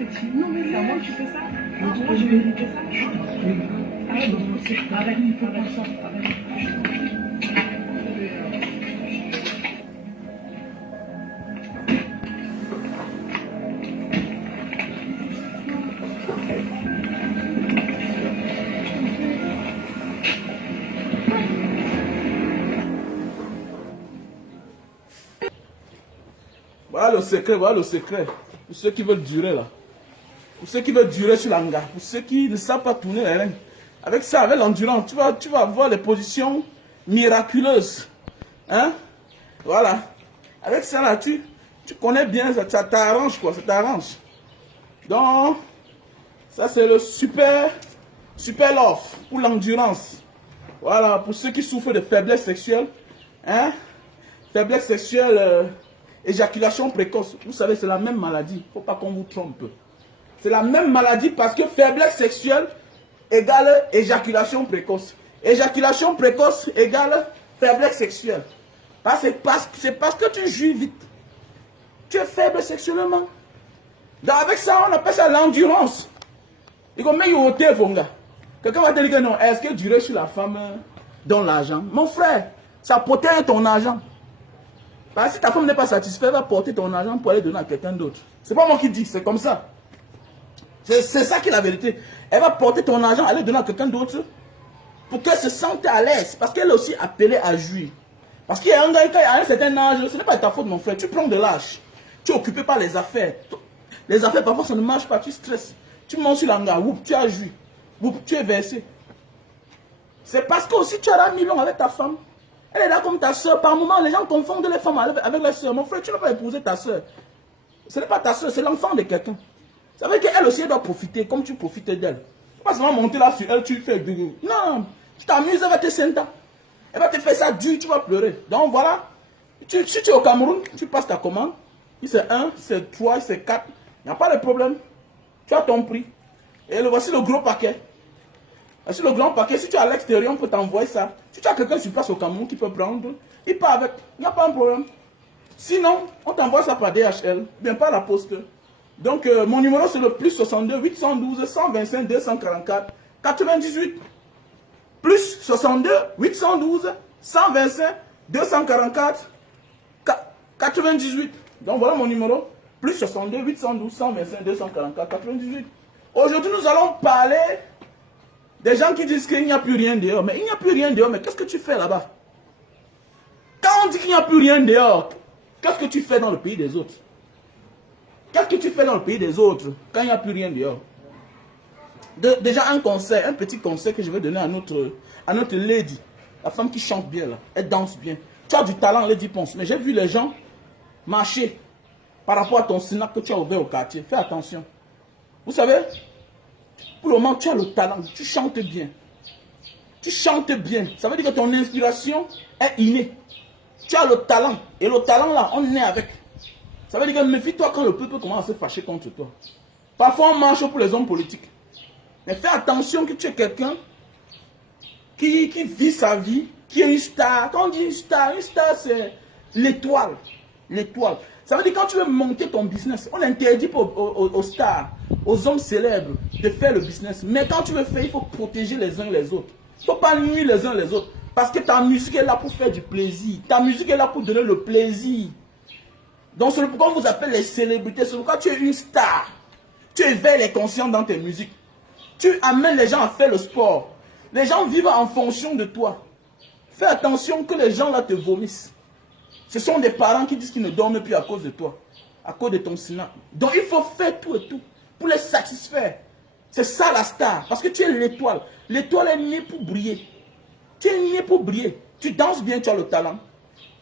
effectivement, non, mais c'est à moi que tu fais ça. Ah, moi, je vais éviter ça. Arrête, arrête ça, arrête. Voilà le secret, voilà le secret. Pour ceux qui veulent durer là. Pour ceux qui veulent durer sur l'hangar. Pour ceux qui ne savent pas tourner les règles. Avec ça, avec l'endurance, tu vas avoir les positions miraculeuses. Hein? Voilà. Avec ça là, tu connais bien, ça t'arrange quoi, ça t'arrange. Donc, ça c'est le super love pour l'endurance. Voilà, pour ceux qui souffrent de faiblesse sexuelle. Hein? Faiblesse sexuelle, éjaculation précoce. Vous savez, c'est la même maladie. Il ne faut pas qu'on vous trompe. C'est la même maladie parce que faiblesse sexuelle égale éjaculation précoce. Éjaculation précoce égale faiblesse sexuelle. C'est parce que tu jouis vite. Tu es faible sexuellement. Donc avec ça, on appelle ça l'endurance. Il faut mettre au téléphone. Quelqu'un va te dire que non, est-ce que durer sur la femme donne l'argent? Mon frère, ça protège ton argent. Parce que si ta femme n'est pas satisfaite, elle va porter ton argent pour aller donner à quelqu'un d'autre. C'est pas moi qui dis, c'est comme ça. C'est ça qui est la vérité. Elle va porter ton argent, aller donner à quelqu'un d'autre pour qu'elle se sente à l'aise. Parce qu'elle est aussi appelée à jouir. Parce qu'il y a un gars qui a un certain âge, ce n'est pas ta faute mon frère, tu prends de l'âge. Tu es occupé par les affaires. Les affaires parfois ça ne marche pas, tu stresses. Tu montes sur l'hangar, tu as joui. Tu es versé. C'est parce que aussi tu as la million avec ta femme. Elle est là comme ta soeur. Par moment, les gens confondent les femmes avec la soeur. Mon frère, tu n'as pas épousé ta soeur. Ce n'est pas ta soeur, c'est l'enfant de quelqu'un. Ça veut dire qu'elle aussi elle doit profiter comme tu profites d'elle. Tu vas seulement monter là sur elle, tu fais du... Non, tu t'amuses, elle va te sentir. Elle va te faire ça dur, tu vas pleurer. Donc voilà, si tu es au Cameroun, tu passes ta commande. Si c'est 1, c'est 3, c'est 4. Il n'y a pas de problème. Tu as ton prix. Et voici le gros paquet. Voici le grand paquet. Si tu es à l'extérieur, on peut t'envoyer ça. Si tu as quelqu'un sur place au Cameroun qui peut prendre, il part avec. Il n'y a pas un problème. Sinon, on t'envoie ça par DHL, bien par la poste. Donc, mon numéro c'est le plus 62 812 125 244 98. Plus 62 812 125 244 98. Donc voilà mon numéro. Plus 62 812 125 244 98. Aujourd'hui, nous allons parler des gens qui disent qu'il n'y a plus rien dehors. Mais il n'y a plus rien dehors. Mais qu'est-ce que tu fais là-bas? Quand on dit qu'il n'y a plus rien dehors, qu'est-ce que tu fais dans le pays des autres? Qu'est-ce que tu fais dans le pays des autres quand il n'y a plus rien dehors? Déjà un conseil, un petit conseil que je vais donner à notre lady. La femme qui chante bien là, elle danse bien. Tu as du talent, Lady Ponce. Mais j'ai vu les gens marcher par rapport à ton snap que tu as ouvert au quartier. Fais attention. Vous savez, pour le moment, tu as le talent. Tu chantes bien. Tu chantes bien. Ça veut dire que ton inspiration est innée. Tu as le talent. Et le talent là, on est avec. Ça veut dire que méfie-toi quand le peuple commence à se fâcher contre toi. Parfois, on marche pour les hommes politiques. Mais fais attention que tu es quelqu'un qui vit sa vie, qui est une star. Quand on dit une star c'est l'étoile. L'étoile. Ça veut dire que quand tu veux monter ton business, on interdit aux stars, aux hommes célèbres de faire le business. Mais quand tu veux faire, il faut protéger les uns et les autres. Il ne faut pas nuire les uns les autres. Parce que ta musique est là pour faire du plaisir. Ta musique est là pour donner le plaisir. Donc c'est pourquoi on vous appelle les célébrités. C'est pourquoi tu es une star. Tu éveilles les consciences dans tes musiques. Tu amènes les gens à faire le sport. Les gens vivent en fonction de toi. Fais attention que les gens là te vomissent. Ce sont des parents qui disent qu'ils ne dorment plus à cause de toi. À cause de ton snap. Donc il faut faire tout et tout pour les satisfaire. C'est ça la star. Parce que tu es l'étoile. L'étoile est née pour briller. Tu es né pour briller. Tu danses bien, tu as le talent.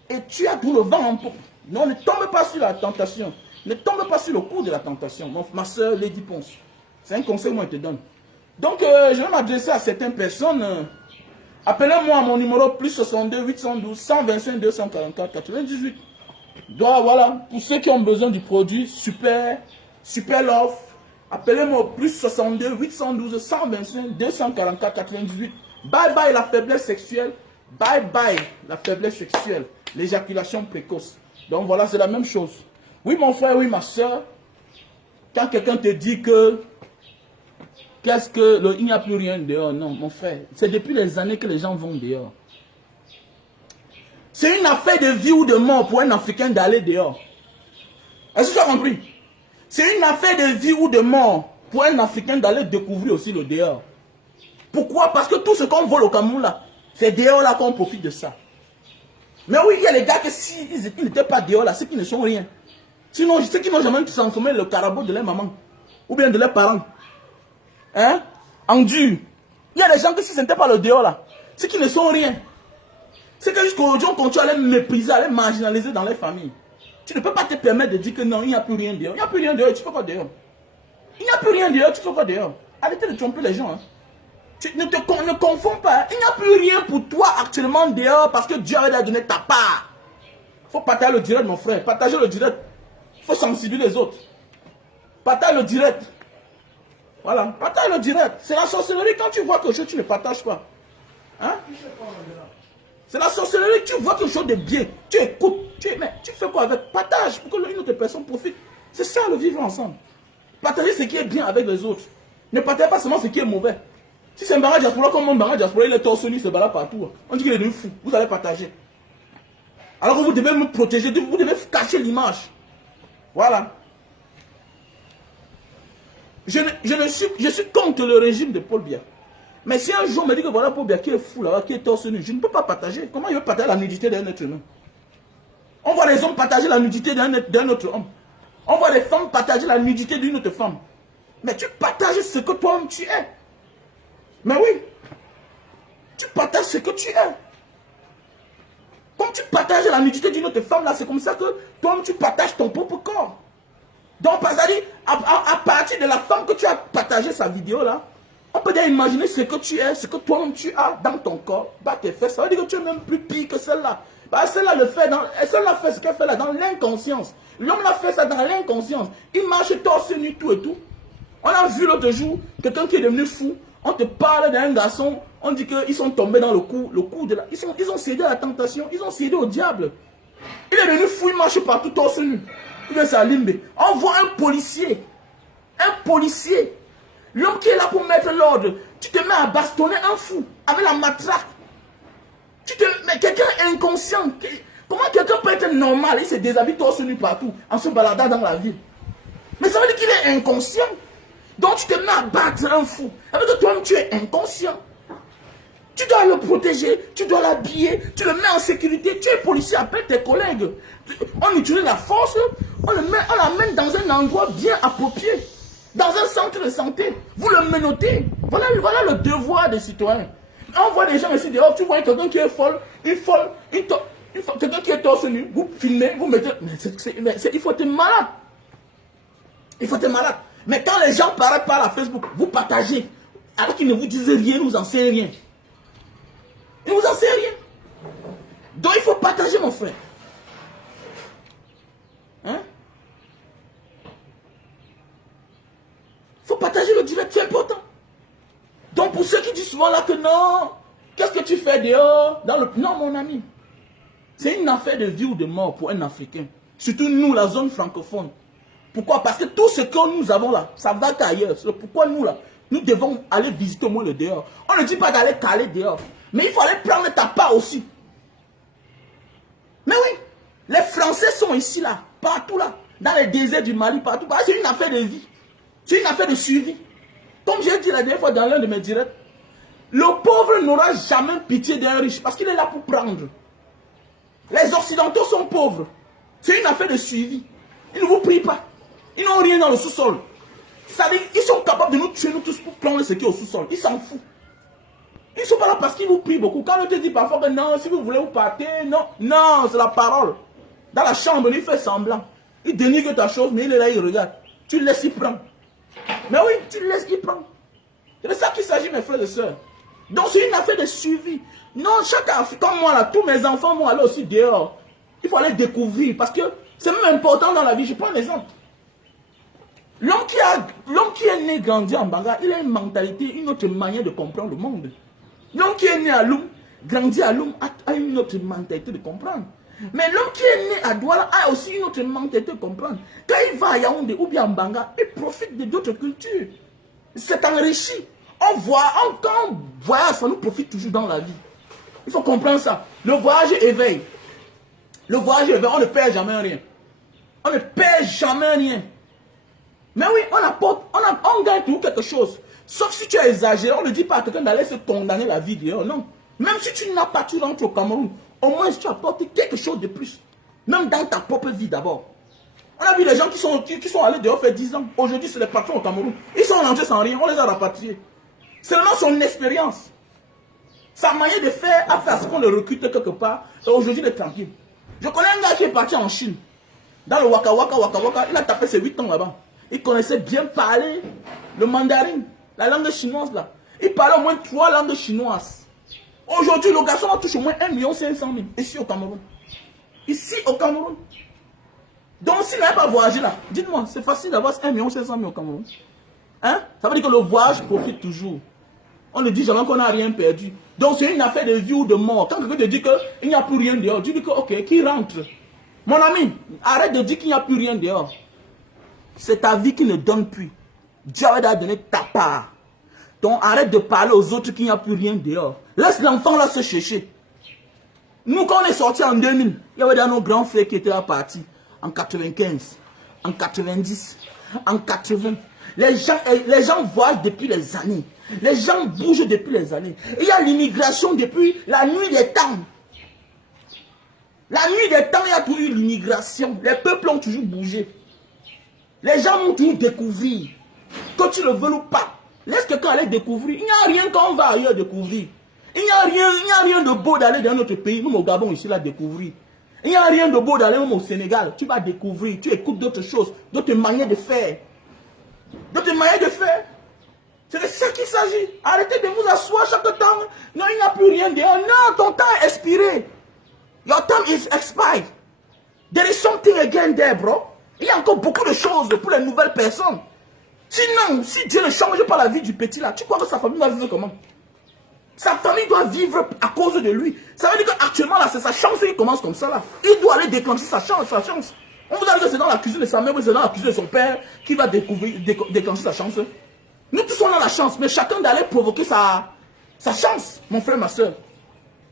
Et tu as tout le vent en poupe. Non, ne tombe pas sur la tentation. Ne tombe pas sur le coup de la tentation. Ma soeur Lady Ponce. C'est un conseil que moi je te donne. Donc, je vais m'adresser à certaines personnes. Appelez-moi à mon numéro plus 62 812 125 244 98. Donc, voilà, pour ceux qui ont besoin du produit super love, appelez-moi au plus 62 812 125 244 98. Bye bye la faiblesse sexuelle. Bye bye la faiblesse sexuelle. L'éjaculation précoce. Donc voilà, c'est la même chose. Oui mon frère, oui ma soeur. Quand quelqu'un te dit que il n'y a plus rien dehors, non, mon frère. C'est depuis les années que les gens vont dehors. C'est une affaire de vie ou de mort pour un Africain d'aller dehors. Est-ce que tu as compris? C'est une affaire de vie ou de mort pour un Africain d'aller découvrir aussi le dehors. Pourquoi? Parce que tout ce qu'on vole au Cameroun là, c'est dehors là qu'on profite de ça. Mais oui, il y a les gars que s'ils n'étaient pas dehors là, c'est qu'ils ne sont rien. Sinon, ceux qui n'ont jamais transformé le carabo de leur maman ou bien de leurs parents, hein, en dur. Il y a des gens que si ce n'était pas le dehors là, c'est qu'ils ne sont rien. C'est que jusqu'à aujourd'hui, on continue à les mépriser, à les marginaliser dans les familles. Tu ne peux pas te permettre de dire que non, il n'y a plus rien dehors. Il n'y a plus rien dehors, tu fais quoi dehors? Il n'y a plus rien dehors, tu fais quoi dehors? Arrêtez de tromper les gens. Hein. Ne confonds pas. Il n'y a plus rien pour toi actuellement dehors parce que Dieu a donné ta part. Il faut partager le direct, mon frère. Partager le direct. Il faut sensibiliser les autres. Partage le direct. Voilà, partage le direct. C'est la sorcellerie quand tu vois quelque chose, tu ne partages pas. Hein? C'est la sorcellerie, tu vois quelque chose de bien, tu écoutes, mais tu fais quoi avec? Partage pour que une autre personne profite. C'est ça le vivre ensemble. Partager ce qui est bien avec les autres. Ne partagez pas seulement ce qui est mauvais. Si c'est un barrage diaspora, comme un barrage diaspora, il est torse nu, il se balade partout. On dit qu'il est devenu fou. Vous allez partager. Alors que vous devez me protéger, vous devez cacher l'image. Voilà. Je suis contre le régime de Paul Biya. Mais si un jour on me dit que voilà Paul Biya qui est fou là-bas, qui est torse nu, je ne peux pas partager. Comment il veut partager la nudité d'un être humain? On voit les hommes partager la nudité d'un autre homme. On voit les femmes partager la nudité d'une autre femme. Mais tu partages ce que toi-même tu es. Mais oui. Tu partages ce que tu es. Comme tu partages la nudité d'une autre femme, là, c'est comme ça que toi-même tu partages ton propre corps. Donc, à partir de la femme que tu as partagé sa vidéo là, on peut déjà imaginer ce que tu es, ce que toi-même tu as dans ton corps, bah tes fesses. Ça veut dire que tu es même plus pire que celle-là. Bah celle-là le fait celle-là fait ce qu'elle fait là dans l'inconscience. L'homme l'a fait ça dans l'inconscience. Il marche torse nu tout et tout. On a vu l'autre jour quelqu'un qui est devenu fou. On te parle d'un garçon, on dit qu'ils sont tombés dans le coup de la... Ils ont cédé à la tentation, ils ont cédé au diable. Il est devenu fou, il marche partout torse nu. Il veut s'alimber. On voit un policier. L'homme qui est là pour mettre l'ordre. Tu te mets à bastonner un fou avec la matraque. Mais quelqu'un est inconscient. Comment quelqu'un peut être normal? Il se déshabille torse nu partout en se baladant dans la ville. Mais ça veut dire qu'il est inconscient. Donc tu te mets à battre un fou. Avec toi-même tu es inconscient. Tu dois le protéger, tu dois l'habiller, tu le mets en sécurité. Tu es policier, appelle tes collègues. On utilise la force, on l'amène dans un endroit bien approprié. Dans un centre de santé. Vous le menottez. Voilà le devoir des citoyens. On voit des gens ici dehors, tu vois quelqu'un qui est folle, quelqu'un qui est torse nu, vous filmez, vous mettez... il faut être malade. Il faut être malade. Mais quand les gens parlent par la Facebook, vous partagez, alors qu'ils ne vous disent rien, ils ne vous en savent rien. Ils ne vous en savent rien. Donc il faut partager, mon frère. Hein? Il faut partager le direct, c'est important. Donc pour ceux qui disent souvent là que non, qu'est-ce que tu fais dehors Non, mon ami. C'est une affaire de vie ou de mort pour un Africain. Surtout nous, la zone francophone. Pourquoi? Parce que tout ce que nous avons là, ça va qu'ailleurs. C'est pourquoi nous là, nous devons aller visiter au moins le dehors. On ne dit pas d'aller caler dehors. Mais il faut aller prendre ta part aussi. Mais oui, les Français sont ici là, partout là. Dans les déserts du Mali, partout. C'est une affaire de vie. C'est une affaire de suivi. Comme j'ai dit la dernière fois dans l'un de mes directs, le pauvre n'aura jamais pitié d'un riche parce qu'il est là pour prendre. Les Occidentaux sont pauvres. C'est une affaire de suivi. Ils ne vous prient pas. Ils n'ont rien dans le sous-sol. Ça veut dire qu'ils sont capables de nous tuer nous tous pour prendre ce qui est au sous-sol. Ils s'en foutent. Ils ne sont pas là parce qu'ils vous prient beaucoup. Quand on te dit parfois que non, si vous voulez vous partez, non. Non, c'est la parole. Dans la chambre, il fait semblant. Il dénigre ta chose, mais il est là, il regarde. Tu le laisses, il prend. Mais oui, tu le laisses, il prend. C'est de ça qu'il s'agit, mes frères et sœurs. Donc c'est une affaire de suivi. Non, chaque Africain, moi là, tous mes enfants vont aller aussi dehors. Il faut aller découvrir parce que c'est même important dans la vie. Je prends l'exemple. L'homme qui est né, grandi en Banga, il a une mentalité, une autre manière de comprendre le monde. L'homme qui est né à Loum, grandi à Loum, a une autre mentalité de comprendre. Mais l'homme qui est né à Douala a aussi une autre mentalité de comprendre. Quand il va à Yaoundé ou bien à Mbanga, il profite d'autres cultures. C'est enrichi. Quand on voyage, ça nous profite toujours dans la vie. Il faut comprendre ça. Le voyage éveille. Le voyage éveille, on ne perd jamais rien. On ne perd jamais rien. Mais oui, on gagne toujours quelque chose. Sauf si tu as exagéré, on ne dit pas à quelqu'un d'aller se condamner la vie dehors, non. Même si tu n'as pas, tu rentres au Cameroun, au moins si tu apportes quelque chose de plus. Même dans ta propre vie d'abord. On a vu les gens qui sont allés dehors faire 10 ans. Aujourd'hui, c'est les patrons au Cameroun. Ils sont rentrés sans rien, on les a rapatriés. Seulement son expérience. Sa manière de faire a fait à ce qu'on le recrute quelque part. Et aujourd'hui, il est tranquille. Je connais un gars qui est parti en Chine. Dans le Waka Waka, il a tapé ses 8 ans là-bas. Il connaissait bien parler le mandarin, la langue chinoise là. Il parlait au moins 3 langues chinoises. Aujourd'hui, le garçon touche au moins 1 500 000 ici au Cameroun. Ici au Cameroun. Donc s'il n'avait pas voyagé là, dites-moi, c'est facile d'avoir 1 500 000 au Cameroun. Hein? Ça veut dire que le voyage profite toujours. On ne dit jamais qu'on n'a rien perdu. Donc c'est une affaire de vie ou de mort. Quand quelqu'un te dit qu'il n'y a plus rien dehors, tu dis que ok, qui rentre? Mon ami, arrête de dire qu'il n'y a plus rien dehors. C'est ta vie qui ne donne plus. Dieu va donner ta part. Donc arrête de parler aux autres qu'il n'y a plus rien dehors. Laisse l'enfant là se chercher. Nous quand on est sortis en 2000, il y avait nos grands frères qui étaient là partis. En 95, en 90, en 80. Les gens voyagent depuis les années. Les gens bougent depuis les années. Il y a l'immigration depuis la nuit des temps. La nuit des temps, il y a toujours eu l'immigration. Les peuples ont toujours bougé. Les gens vont toujours découvrir. Que tu le veux ou pas. Laisse quelqu'un aller découvrir. Il n'y a rien quand on va ailleurs découvrir. Il n'y a rien de beau d'aller dans notre pays, même au Gabon ici, là, découvrir. Il n'y a rien de beau d'aller même au Sénégal. Tu vas découvrir, tu écoutes d'autres choses, d'autres manières de faire. D'autres manières de faire. C'est de ça qu'il s'agit. Arrêtez de vous asseoir chaque temps. Non, il n'y a plus rien dehors. Non, ton temps est expiré. Your time is expired. There is something again there, bro. Il y a encore beaucoup de choses pour les nouvelles personnes. Sinon, si Dieu ne change pas la vie du petit là, tu crois que sa famille va vivre comment? Sa famille doit vivre à cause de lui. Ça veut dire qu'actuellement là, c'est sa chance qui commence comme ça là. Il doit aller déclencher sa chance, sa chance. On vous a dit que c'est dans la cuisine de sa mère, ou c'est dans la cuisine de son père qui va déclencher sa chance. Nous tous on a la chance, mais chacun d'aller provoquer sa chance, mon frère, ma soeur.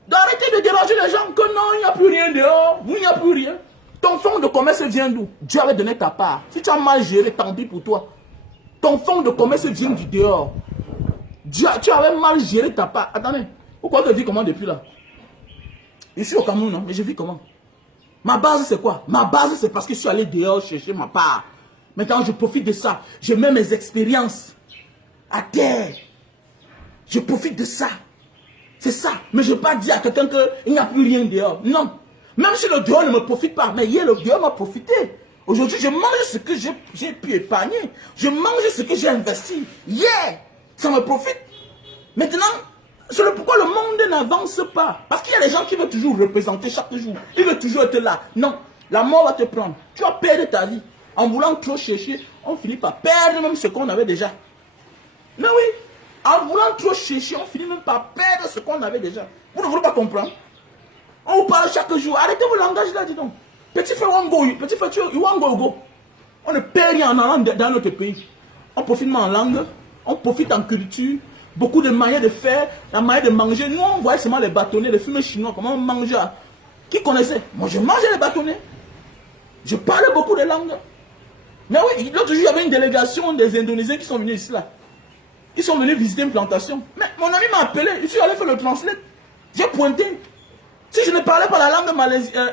D'arrêter de déranger les gens, que non, il n'y a plus rien dehors, il n'y a plus rien. Ton fonds de commerce vient d'où? Dieu avait donné ta part. Si tu as mal géré, tant pis pour toi. Ton fonds de commerce vient du dehors. Tu avais mal géré ta part. Attendez, pourquoi je vis comment depuis là? Je suis au Cameroun, non? Mais je vis comment? Ma base, c'est quoi? Ma base, c'est parce que je suis allé dehors chercher ma part. Maintenant, je profite de ça. Je mets mes expériences à terre. Je profite de ça. C'est ça. Mais je ne vais pas dire à quelqu'un qu'il n'y a plus rien dehors. Non. Même si le dehors ne me profite pas. Mais hier, le dehors m'a profité. Aujourd'hui, je mange ce que j'ai pu épargner. Je mange ce que j'ai investi. Hier, ça me profite. Maintenant, c'est pourquoi le monde n'avance pas. Parce qu'il y a des gens qui veulent toujours représenter chaque jour. Ils veulent toujours être là. Non, la mort va te prendre. Tu vas perdre ta vie. En voulant trop chercher, on finit par perdre même ce qu'on avait déjà. Mais oui, en voulant trop chercher, on finit même par perdre ce qu'on avait déjà. Vous ne voulez pas comprendre? On vous parle chaque jour. Arrêtez vos langages là, dis donc. Petit frère Wango, petit frère Wango. On ne perd rien en allant dans notre pays. On profite en langue, on profite en culture. Beaucoup de manières de faire, la manière de manger. Nous, on voyait seulement les bâtonnets, les fumées chinois, comment on mangeait. Qui connaissait? Moi, je mangeais les bâtonnets. Je parlais beaucoup de langues. Mais oui, l'autre jour, il y avait une délégation des Indonésiens qui sont venus ici, là. Ils sont venus visiter une plantation. Mais mon ami m'a appelé, je suis allé faire le translate. J'ai pointé. Si je ne parlais pas la langue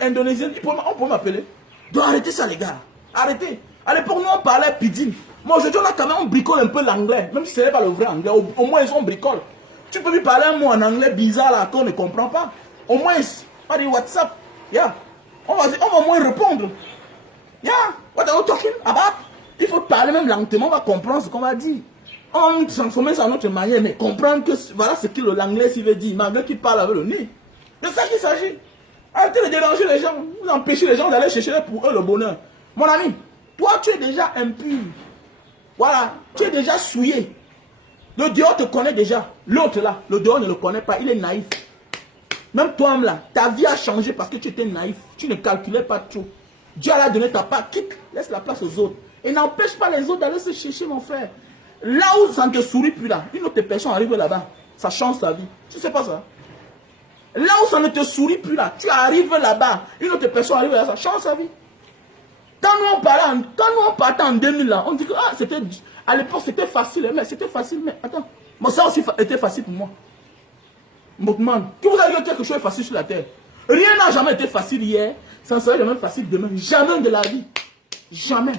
indonésienne, on peut m'appeler. Donc arrêtez ça, les gars. Arrêtez. À l'époque, nous, on parlait pidgin. Mais aujourd'hui, on bricole un peu l'anglais. Même si ce n'est pas le vrai anglais. Au moins, on bricole. Tu peux lui parler un mot en anglais bizarre là qu'on ne comprend pas. Au moins, pas de WhatsApp. Yeah. On va au moins répondre. Yeah. What are you talking about? Il faut parler même lentement, on va comprendre ce qu'on va dire. On va transformer ça à notre manière, mais comprendre que voilà ce que l'anglais s'il veut dire, malgré qu'il parle avec le nez. De ça qu'il s'agit. Arrêtez de déranger les gens. Vous empêchez les gens d'aller chercher pour eux le bonheur. Mon ami, toi tu es déjà impur. Voilà, tu es déjà souillé. Le dehors te connaît déjà. L'autre là, le dehors ne le connaît pas, il est naïf. Même toi-même là, ta vie a changé parce que tu étais naïf. Tu ne calculais pas trop. Dieu a donné ta part. Quitte, laisse la place aux autres. Et n'empêche pas les autres d'aller se chercher, mon frère. Là où ça ne te sourit plus là, une autre personne arrive là-bas. Ça change ta vie. Tu ne sais pas ça? Là où ça ne te sourit plus là, tu arrives là-bas. Une autre personne arrive là, ça change sa vie. Quand nous on partait en 2000 là, on dit que ah, c'était, à l'époque c'était facile. Mais c'était facile, mais attends. Moi ça aussi était facile pour moi. Moutman, qui vous a dit que quelque chose est facile sur la terre? Rien n'a jamais été facile hier, ça ne sera jamais facile demain. Jamais de la vie. Jamais.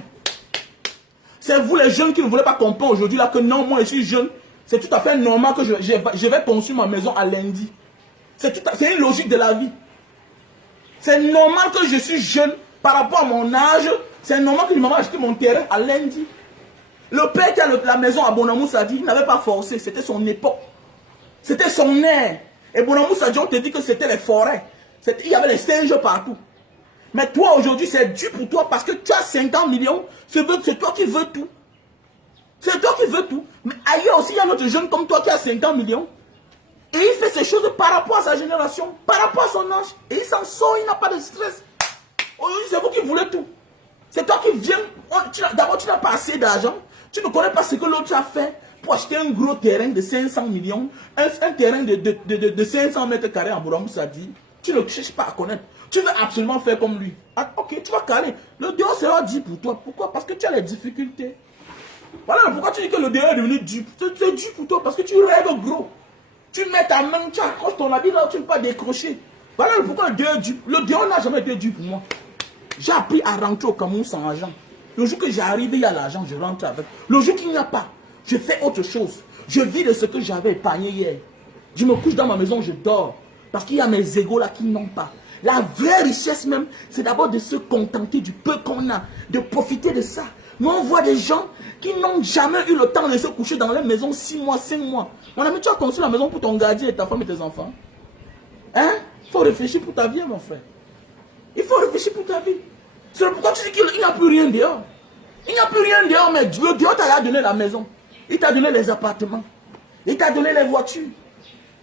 C'est vous les jeunes qui ne voulez pas comprendre aujourd'hui là que non, moi je suis jeune. C'est tout à fait normal que je vais construire ma maison à lundi. C'est une logique de la vie. C'est normal que je suis jeune par rapport à mon âge. C'est normal que maman a acheté mon terrain à lundi. Le père qui a la maison à Bonamou Sadi, il n'avait pas forcé. C'était son époque. C'était son air. Et Bonamou Sadi, on te dit que c'était les forêts. Il y avait les singes partout. Mais toi, aujourd'hui, c'est dû pour toi parce que tu as 50 millions. C'est toi qui veux tout. C'est toi qui veux tout. Mais ailleurs aussi, il y a notre jeune comme toi qui a 50 millions. Et il fait ces choses par rapport à sa génération, par rapport à son âge. Et il s'en sort, il n'a pas de stress. Aujourd'hui, c'est vous qui voulez tout. C'est toi qui viens. D'abord, tu n'as pas assez d'argent. Tu ne connais pas ce que l'autre a fait pour acheter un gros terrain de 500 millions. Un terrain de 500 mètres carrés en Bourambou Sadi. Tu ne cherches pas à connaître. Tu veux absolument faire comme lui. Ah, ok, tu vas caler. Le dehors sera dit pour toi. Pourquoi? Parce que tu as les difficultés. Voilà pourquoi tu dis que le dehors est devenu dur. C'est dur pour toi parce que tu rêves gros. Tu mets ta main, tu accroches ton habit là où tu ne peux pas décrocher. Voilà pourquoi le dehors est dur. Le dehors n'a jamais été dur pour moi. J'ai appris à rentrer au Cameroun sans argent. Le jour que j'arrive, il y a l'argent, je rentre avec. Le jour qu'il n'y a pas, je fais autre chose. Je vis de ce que j'avais épargné hier. Je me couche dans ma maison, je dors. Parce qu'il y a mes égaux là qui n'ont pas. La vraie richesse même, c'est d'abord de se contenter du peu qu'on a, de profiter de ça. Nous on voit des gens qui n'ont jamais eu le temps de se coucher dans leur maison 6 mois, 5 mois. Mon ami, tu as construit la maison pour ton gardien et ta femme et tes enfants. Hein? Il faut réfléchir pour ta vie, mon frère. Il faut réfléchir pour ta vie. C'est pourquoi tu dis qu'il n'y a plus rien dehors. Il n'y a plus rien dehors, mais le Dieu t'a donné la maison. Il t'a donné les appartements. Il t'a donné les voitures.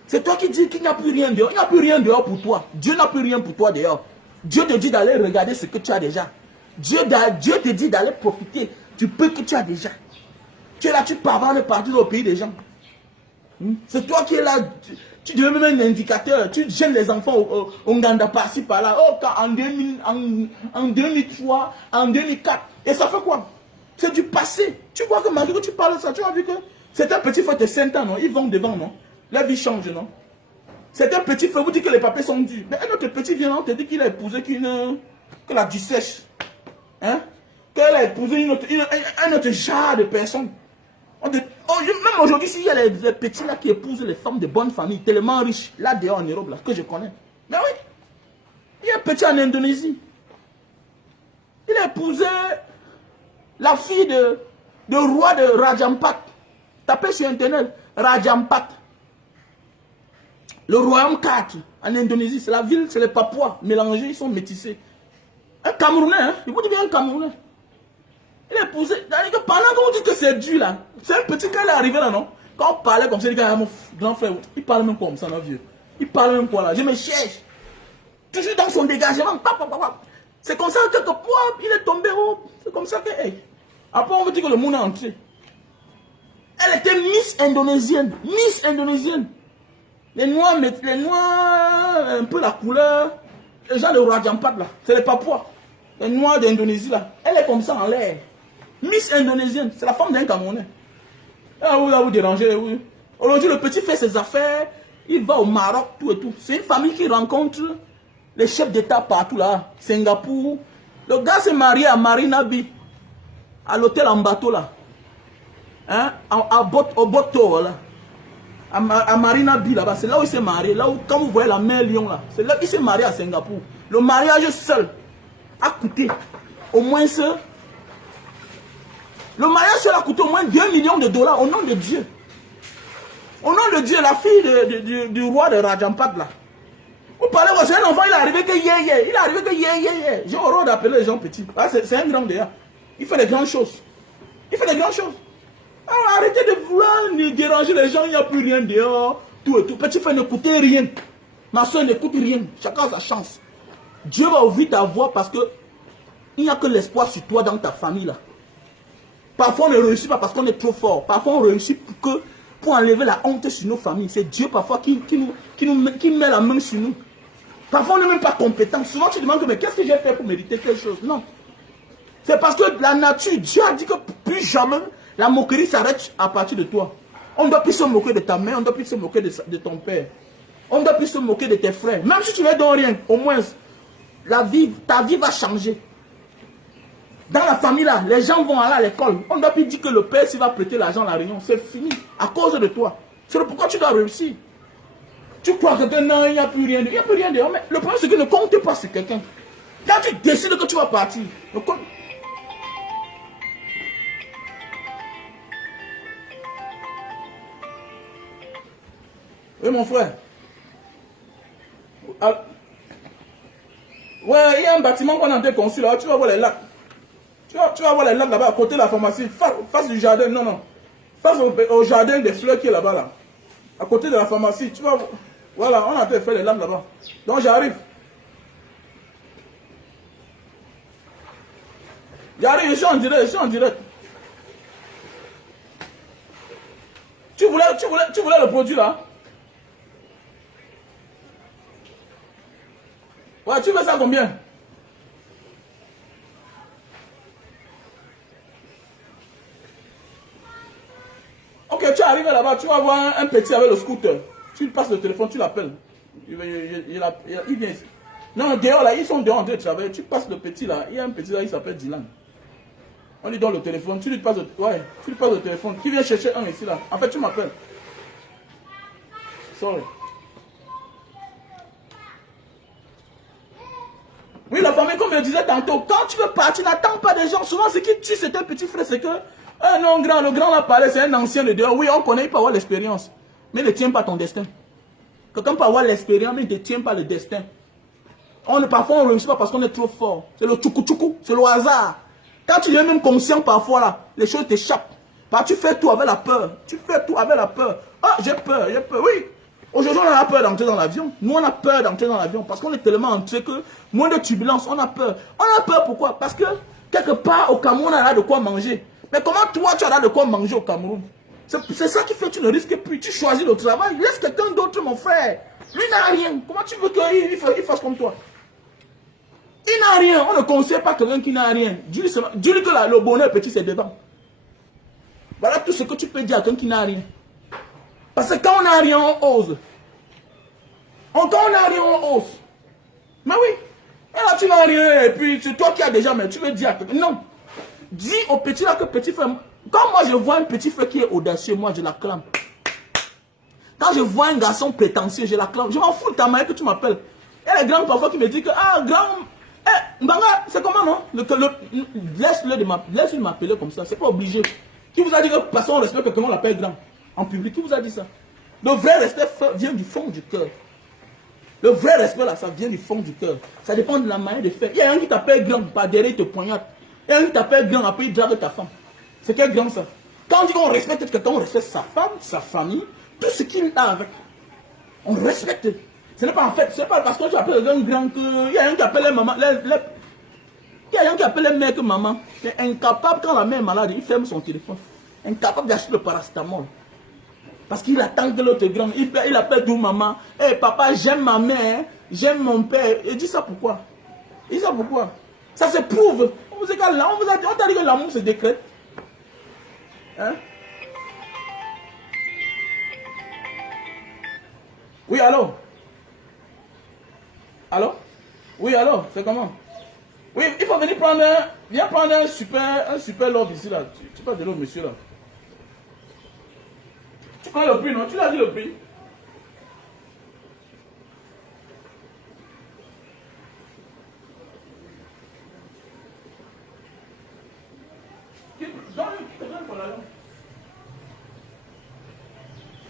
C'est toi qui dis qu'il n'y a plus rien dehors. Il n'y a plus rien dehors pour toi. Dieu n'a plus rien pour toi dehors. Dieu te dit d'aller regarder ce que tu as déjà. Dieu te dit d'aller profiter du peu que tu as déjà. Tu es là, tu parles partout au pays des gens. C'est toi qui es là. Tu deviens même un indicateur. Tu gênes les enfants au Nganda par-ci par-là. Oh, en 2003, en 2004. Et ça fait quoi? C'est du passé. Tu vois que malgré que tu parles de ça, tu as vu que c'est un petit frère de 5 ans, non? Ils vont devant, non? La vie change, non? C'est un petit frère, vous dites que les papiers sont durs. Mais un autre petit vient, on te dit qu'il a épousé que la dissèche. Hein? Qu'elle a épousé un autre genre de personne. Même aujourd'hui, s'il y a les petits là qui épousent les femmes de bonne famille, tellement riches, là dehors en Europe, là, que je connais. Mais oui, il y a un petit en Indonésie. Il a épousé la fille de roi de Rajampat. Tapez sur internet, Rajampat. Le royaume 4 en Indonésie, c'est la ville, c'est les Papouas mélangés, ils sont métissés. Un Camerounais, hein? Il vous dit bien un Camerounais. Il a épousé. Pendant que vous dites que c'est dur là, c'est un petit quand il est arrivé là, non? Quand on parlait comme ça, il dit, mon grand frère, il parle même comme ça, non, vieux. Il parle même quoi là? Je me cherche. Toujours dans son dégagement. C'est comme ça que il est tombé. C'est comme ça que. Hey. Après, on veut dire que le monde est entré. Elle était Miss Indonésienne. Miss Indonésienne. Les noirs, un peu la couleur. Les gens de Rajampat là, c'est les Papouas. Les noirs d'Indonésie là. Elle est comme ça en l'air. Miss Indonésienne, c'est la femme d'un Camerounais. Ah oui, là vous dérangez, oui. Aujourd'hui, le petit fait ses affaires, il va au Maroc, tout et tout. C'est une famille qui rencontre les chefs d'État partout là. Singapour. Le gars s'est marié à Marina Bay, à l'hôtel en bateau là. Hein? Au Boto là. À Marina Bay là-bas, c'est là où il s'est marié. Là où, quand vous voyez la mer Lion là, c'est là qu'il s'est marié à Singapour. Le mariage seul a coûté au moins ce. Le mariage seul a coûté au moins 2 millions de dollars au nom de Dieu. Au nom de Dieu, la fille du roi de Rajampat là. Vous parlez, c'est un enfant, il est arrivé que yeah. Il est arrivé que yeah. J'ai horreur d'appeler les gens petits. Ah, c'est un grand d'ailleurs. Il fait des grandes choses. Alors, arrêtez de vouloir déranger les gens, il n'y a plus rien dehors. Tout et tout. Petit frère ne coûtait rien. Ma soeur n'écoute rien. Chacun a sa chance. Dieu va ouvrir ta voix parce que il n'y a que l'espoir sur toi dans ta famille là. Parfois on ne réussit pas parce qu'on est trop fort. Parfois on réussit pour enlever la honte sur nos familles. C'est Dieu parfois qui met la main sur nous. Parfois on n'est même pas compétent. Souvent tu demandes mais qu'est-ce que j'ai fait pour mériter quelque chose? Non. C'est parce que la nature, Dieu a dit que plus jamais la moquerie s'arrête à partir de toi. On ne doit plus se moquer de ta mère, on ne doit plus se moquer de ton père. On ne doit plus se moquer de tes frères. Même si tu ne donnes rien, au moins ta vie va changer. Dans la famille là, les gens vont aller à l'école. On ne doit plus dire que le père s'il va prêter l'argent à la réunion. C'est fini. À cause de toi. C'est pourquoi tu dois réussir. Tu crois que non, il n'y a plus rien. Il n'y a plus rien dehors. Mais le problème c'est que ne compte pas sur quelqu'un. Quand tu décides que tu vas partir, ne compte. Oui mon frère. Ouais, il y a un bâtiment qu'on a en train de construire là. Tu vas voir les lacs. Tu vas voir les lacs là-bas à côté de la pharmacie, face du jardin, non. Face au jardin des fleurs qui est là-bas, là. À côté de la pharmacie, tu vas voir. Voilà, on a en train de faire les lacs là-bas. Donc j'arrive. J'arrive, je suis en direct. Tu voulais le produit là? Ouais, tu veux ça combien? Ok, tu arrives là-bas, tu vas voir un petit avec le scooter. Tu lui passes le téléphone, tu l'appelles. Il vient ici. Non, dehors là, ils sont dehors en train de travailler. Tu passes le petit là, il y a un petit là, il s'appelle Dylan. On lui donne le téléphone, tu lui passes le téléphone. Qui vient chercher un ici là? En fait, tu m'appelles. Sorry. Oui, la famille, comme je disais tantôt, quand tu veux partir, n'attends pas des gens. Souvent, ce qui tue, c'est un petit frère, c'est que, non, le grand l'a parlé, c'est un ancien de dehors. Oui, on connaît, il peut avoir l'expérience. Mais il ne tient pas ton destin. Quelqu'un peut avoir l'expérience, mais il ne tient pas le destin. Parfois, on ne réussit pas parce qu'on est trop fort. C'est le tchoukou-tchoukou, c'est le hasard. Quand tu es même conscient, parfois, là, les choses t'échappent. Tu fais tout avec la peur. Ah, j'ai peur, oui. Aujourd'hui, on a peur d'entrer dans l'avion. Nous, on a peur d'entrer dans l'avion parce qu'on est tellement entré que, moins de turbulences, on a peur. On a peur pourquoi? Parce que, quelque part, au Cameroun, on a là de quoi manger. Mais comment toi, tu as là de quoi manger au Cameroun? C'est ça qui fait que tu ne risques plus. Tu choisis le travail. Laisse quelqu'un d'autre, mon frère. Lui n'a rien. Comment tu veux qu'il fasse comme toi? Il n'a rien. On ne conseille pas quelqu'un qui n'a rien. Dis-lui que le bonheur petit, c'est dedans. Voilà tout ce que tu peux dire à quelqu'un qui n'a rien. Parce que quand on n'a rien, on ose. Quand on n'a rien, on ose. Mais oui. Et là, tu n'as rien. Et puis, c'est toi qui as déjà, mais tu veux dire à quelqu'un. Non. Dis au petit là que petit frère. Quand moi je vois un petit frère qui est audacieux, moi je l'acclame. Quand je vois un garçon prétentieux, je l'acclame. Je m'en fous de ta manière que tu m'appelles. Il y a les grands parfois qui me disent que, ah, grand. Mbanga, c'est comment, non? Laisse-le m'appeler comme ça. C'est pas obligé. Qui vous a dit que parce qu'on respecte quelqu'un, on l'appelle grand? En public, qui vous a dit ça? Le vrai respect vient du fond du cœur. Le vrai respect là, ça vient du fond du cœur. Ça dépend de la manière de faire. Il y a un qui t'appelle grand, par derrière, il te poignarde. Il y a un qui t'appelle grand, après il drague ta femme. C'est quel grand ça? Quand on dit qu'on respecte quelqu'un, on respecte sa femme, sa famille, tout ce qu'il a avec. On respecte. Ce n'est pas en fait, ce n'est pas parce que tu appelles un grand que. Il y a un qui appelle les mamans. Il y a un qui appelle les mères que maman. C'est incapable quand la mère est malade, il ferme son téléphone. Incapable d'acheter le paracétamol. Parce qu'il attend que l'autre grand. Il appelle tout maman. Hé papa, j'aime ma mère, j'aime mon père. Il dit ça pourquoi? Il dit ça pourquoi? Ça se prouve. On t'a dit que l'amour se décrète. Hein? Oui, allô? Allô? Oui, allô? C'est comment? Oui, il faut venir prendre viens prendre un super love ici là. Tu parles de l'autre monsieur là. Tu connais le prix, non? Tu l'as dit le prix?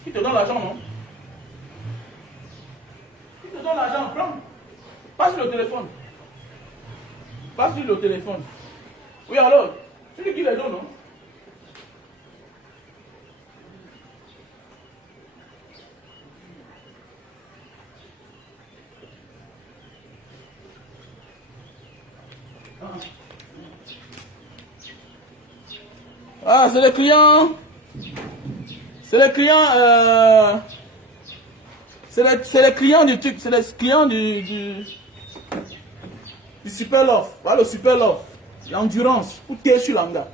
Qui te donne l'argent, non? Qui te donne l'argent? Prends. Passe le téléphone. Passe le téléphone. Oui, alors, c'est lui qui les donne, non? Ah, c'est les clients. C'est les clients. C'est les clients du truc. C'est les clients du super love. Voilà le super love. L'endurance. Pour t'aider sur l'anga.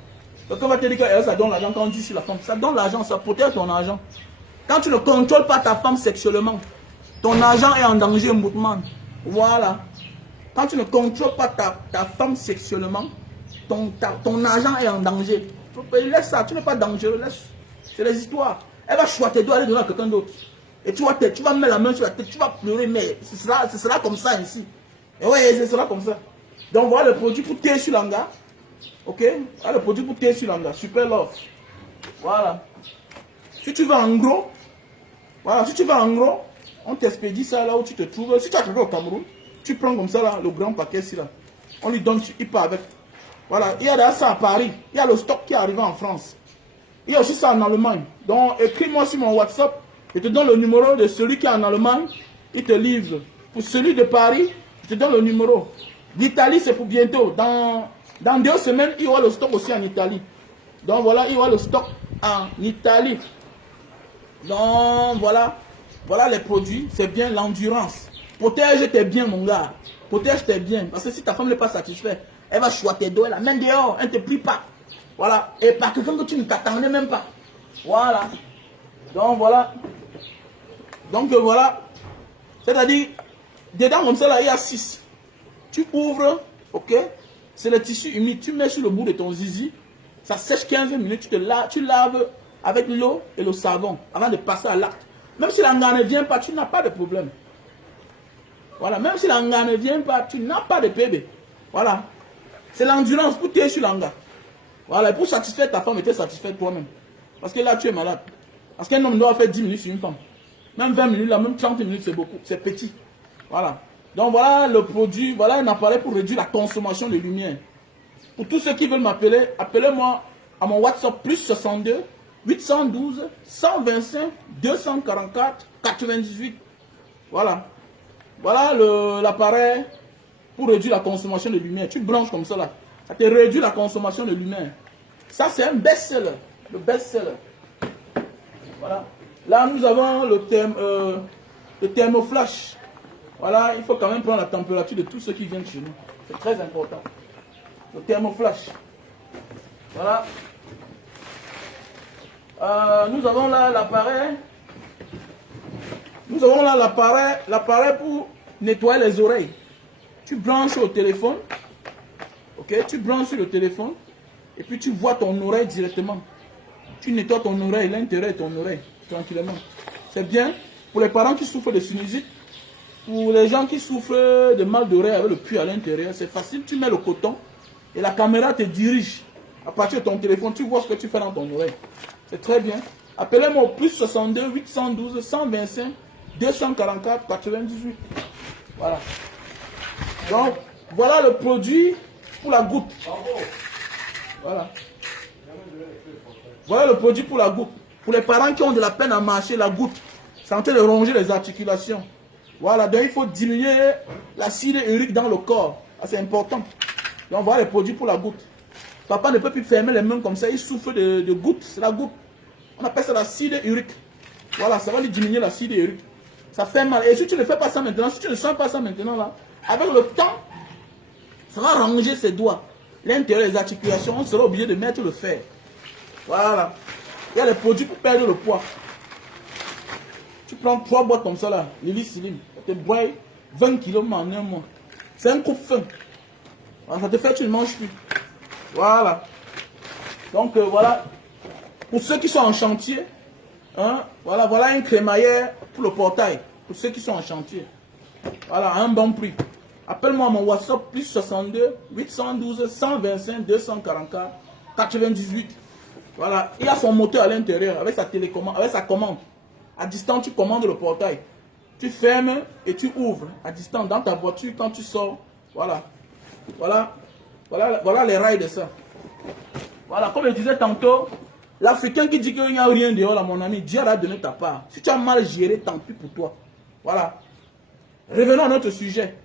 Donc on va te dire que ça donne l'argent quand on dit sur la femme. Ça donne l'argent, ça protège ton argent. Quand tu ne contrôles pas ta femme sexuellement, ton argent est en danger, mouvement. Voilà. Quand tu ne contrôles pas ta femme sexuellement, ton argent est en danger. Laisse ça, tu n'es pas dangereux, laisse. C'est les histoires. Elle va choisir tes doigts, aller donner à quelqu'un d'autre. Et tu vas mettre la main sur la tête, tu vas pleurer, mais ce sera comme ça ici. Et ouais, ce sera comme ça. Donc voilà le produit pour thé sur l'anga. Ok? Voilà le produit pour thé sur l'anga. Super love. Voilà. Si tu vas en gros, voilà, si tu vas en gros, on t'expédie ça là où tu te trouves. Si tu as quelqu'un au Cameroun, tu prends comme ça là, le grand paquet ici là. On lui donne, il part avec. Voilà, il y a ça à Paris. Il y a le stock qui est arrivé en France. Il y a aussi ça en Allemagne. Donc écris-moi sur mon WhatsApp. Je te donne le numéro de celui qui est en Allemagne. Il te livre. Pour celui de Paris, je te donne le numéro. L'Italie, c'est pour bientôt. Dans 2 semaines, il y aura le stock aussi en Italie. Donc voilà, il y aura le stock en Italie. Donc voilà. Voilà les produits. C'est bien l'endurance. Protège tes biens, mon gars. Protège tes biens. Parce que si ta femme n'est pas satisfaite, elle va choisir tes doigts, la main dehors, elle ne te prie pas. Voilà. Et par quelqu'un que tu ne t'attendais même pas. Voilà. Donc voilà. Donc voilà. C'est-à-dire, dedans comme ça, là, il y a 6. Tu ouvres, ok? C'est le tissu humide. Tu mets sur le bout de ton zizi. Ça sèche 15 minutes. Tu laves avec l'eau et le savon avant de passer à l'acte. Même si l'anga ne vient pas, tu n'as pas de problème. Voilà. Même si l'anga ne vient pas, tu n'as pas de bébé. Voilà. C'est l'endurance pour t'aider sur l'anga. Voilà. Et pour satisfaire ta femme et te satisfaire toi-même. Parce que là, tu es malade. Parce qu'un homme doit faire 10 minutes sur une femme. Même 20 minutes, là, même 30 minutes, c'est beaucoup. C'est petit. Voilà. Donc voilà le produit. Voilà un appareil pour réduire la consommation de lumière. Pour tous ceux qui veulent m'appeler, appelez-moi à mon WhatsApp plus 62 812 125 244 98. Voilà. Voilà l'appareil pour réduire la consommation de lumière. Tu branches comme ça là. Ça te réduit la consommation de lumière. Ça, c'est un best-seller. Le best-seller. Voilà. Là, nous avons le thermoflash. Voilà, il faut quand même prendre la température de tous ceux qui viennent chez nous. C'est très important. Le thermoflash. Voilà. Nous avons là l'appareil. Nous avons là l'appareil pour nettoyer les oreilles. Tu branches au téléphone. Ok, tu branches sur le téléphone. Et puis tu vois ton oreille directement. Tu nettoies ton oreille, l'intérieur de ton oreille, tranquillement. C'est bien pour les parents qui souffrent de sinusite. Pour les gens qui souffrent de mal d'oreille avec le puits à l'intérieur, c'est facile. Tu mets le coton et la caméra te dirige. À partir de ton téléphone, tu vois ce que tu fais dans ton oreille. C'est très bien. Appelez-moi au plus 62 812 125 244 98. Voilà. Donc, voilà le produit pour la goutte. Voilà. Voilà le produit pour la goutte. Pour les parents qui ont de la peine à marcher, la goutte, c'est en train de ronger les articulations. Voilà, donc il faut diminuer l'acide urique dans le corps. C'est important. Donc voilà les produits pour la goutte. Papa ne peut plus fermer les mains comme ça, il souffre de goutte. C'est la goutte. On appelle ça l'acide urique. Voilà, ça va lui diminuer l'acide urique. Ça fait mal. Et si tu ne fais pas ça maintenant, si tu ne sens pas ça maintenant, là, avec le temps, ça va ranger ses doigts. L'intérieur des articulations, on sera obligé de mettre le fer. Voilà. Il y a les produits pour perdre le poids. Tu prends 3 boîtes comme ça là, Lily Slim, ça te boit 20 kg en un mois. C'est un coup fin. Voilà, ça te fait que tu ne manges plus. Voilà. Donc voilà. Pour ceux qui sont en chantier, hein, voilà une crémaillère pour le portail. Pour ceux qui sont en chantier. Voilà, à un bon prix. Appelle-moi à mon WhatsApp plus 62 812 125 244 98. Voilà, il y a son moteur à l'intérieur avec sa télécommande, avec sa commande. À distance, tu commandes le portail. Tu fermes et tu ouvres à distance dans ta voiture quand tu sors. Voilà. Voilà les rails de ça. Voilà, comme je disais tantôt, l'Africain qui dit qu'il n'y a rien dehors, là, mon ami, Dieu a donné ta part. Si tu as mal géré, tant pis pour toi. Voilà. Revenons à notre sujet.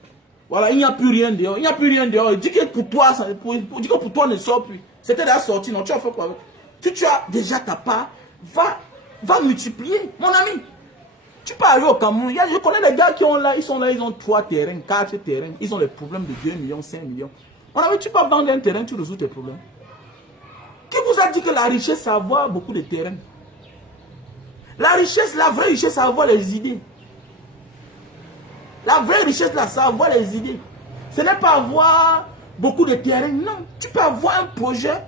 Voilà, il n'y a plus rien dehors. Il n'y a plus rien dehors. Il dit que pour toi, dit que pour toi ne sort plus. C'était déjà sorti, non? Tu as fait quoi avec? Tu as déjà ta part, va multiplier. Mon ami, tu peux aller au Cameroun. Je connais les gars qui ont là, ils sont là, ils ont 3 terrains, 4 terrains. Ils ont les problèmes de 2 millions, 5 millions. Mon ami, tu peux vendre un terrain, tu résous tes problèmes. Qui vous a dit que la richesse, c'est avoir beaucoup de terrains? La richesse, la vraie richesse, c'est avoir les idées. La vraie richesse, là, c'est avoir les idées. Ce n'est pas avoir beaucoup de terrain. Non, tu peux avoir un projet.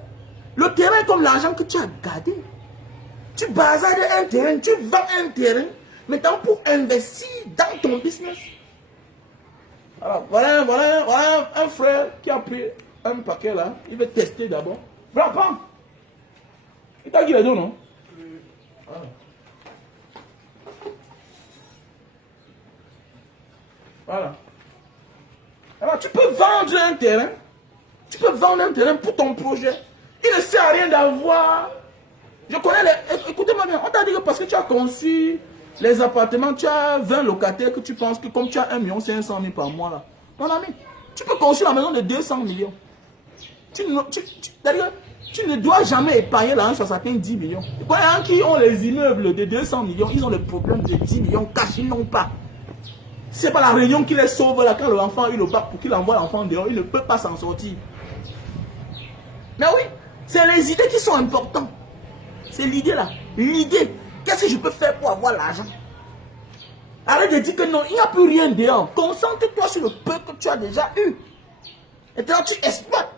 Le terrain est comme l'argent que tu as gardé. Tu bazardes un terrain, tu vends un terrain, maintenant pour investir dans ton business. Alors, voilà un frère qui a pris un paquet là. Il veut tester d'abord. Voilà, prends. Il t'a dit les deux, non? Voilà. Voilà. Alors, tu peux vendre un terrain. Tu peux vendre un terrain pour ton projet. Il ne sert à rien d'avoir. Je connais les. Écoutez-moi bien. On t'a dit que parce que tu as conçu les appartements, tu as 20 locataires que tu penses que comme tu as 1 500 000 par mois là. Mon ami, tu peux construire la maison de 200 millions. Tu ne dois jamais épargner l'argent sur certains 10 millions. Il y a qui ont les immeubles de 200 millions, ils ont le problème de 10 millions cash, ils n'ont pas. C'est pas la réunion qui les sauve là, quand l'enfant a eu le bac pour qu'il envoie l'enfant dehors, il ne peut pas s'en sortir. Mais oui, c'est les idées qui sont importantes. C'est l'idée là. L'idée, qu'est-ce que je peux faire pour avoir l'argent? Arrête de dire que non, il n'y a plus rien dehors. Concentre-toi sur le peu que tu as déjà eu. Et là, tu exploites.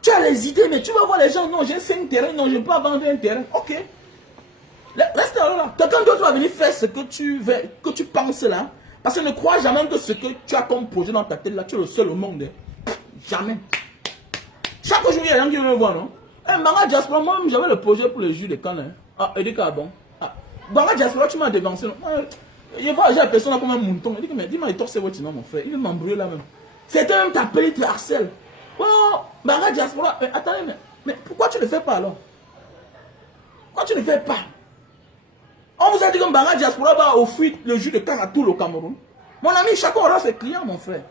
Tu as les idées, mais tu vas voir les gens, non, j'ai 5 terrains, non, je ne peux pas vendre un terrain. Ok. Reste là. Quelqu'un d'autre va venir faire ce que tu penses là. Parce que ne crois jamais que ce que tu as comme projet dans ta tête là, tu es le seul au monde. Jamais. Chaque jour, il y a des gens qui me voient, non? Mbanga Diaspora, moi, j'avais le projet pour le jus de canne. Ah, il dit que bon. Mbanga Diaspora, tu m'as dévancé. Je vois, j'ai la personne là comme un mouton. Il dit que, mais dis-moi, il torse votre nom, mon frère. Il veut m'embrouiller là même. C'était même t'appeler, il te harcèle. Oh, Mbanga Diaspora, attendez, mais pourquoi tu ne le fais pas alors? Pourquoi tu ne le fais pas? On vous a dit que Mbanga Diaspora va offrir le jus de canne à tout le Cameroun. Mon ami, chacun aura ses clients, mon frère.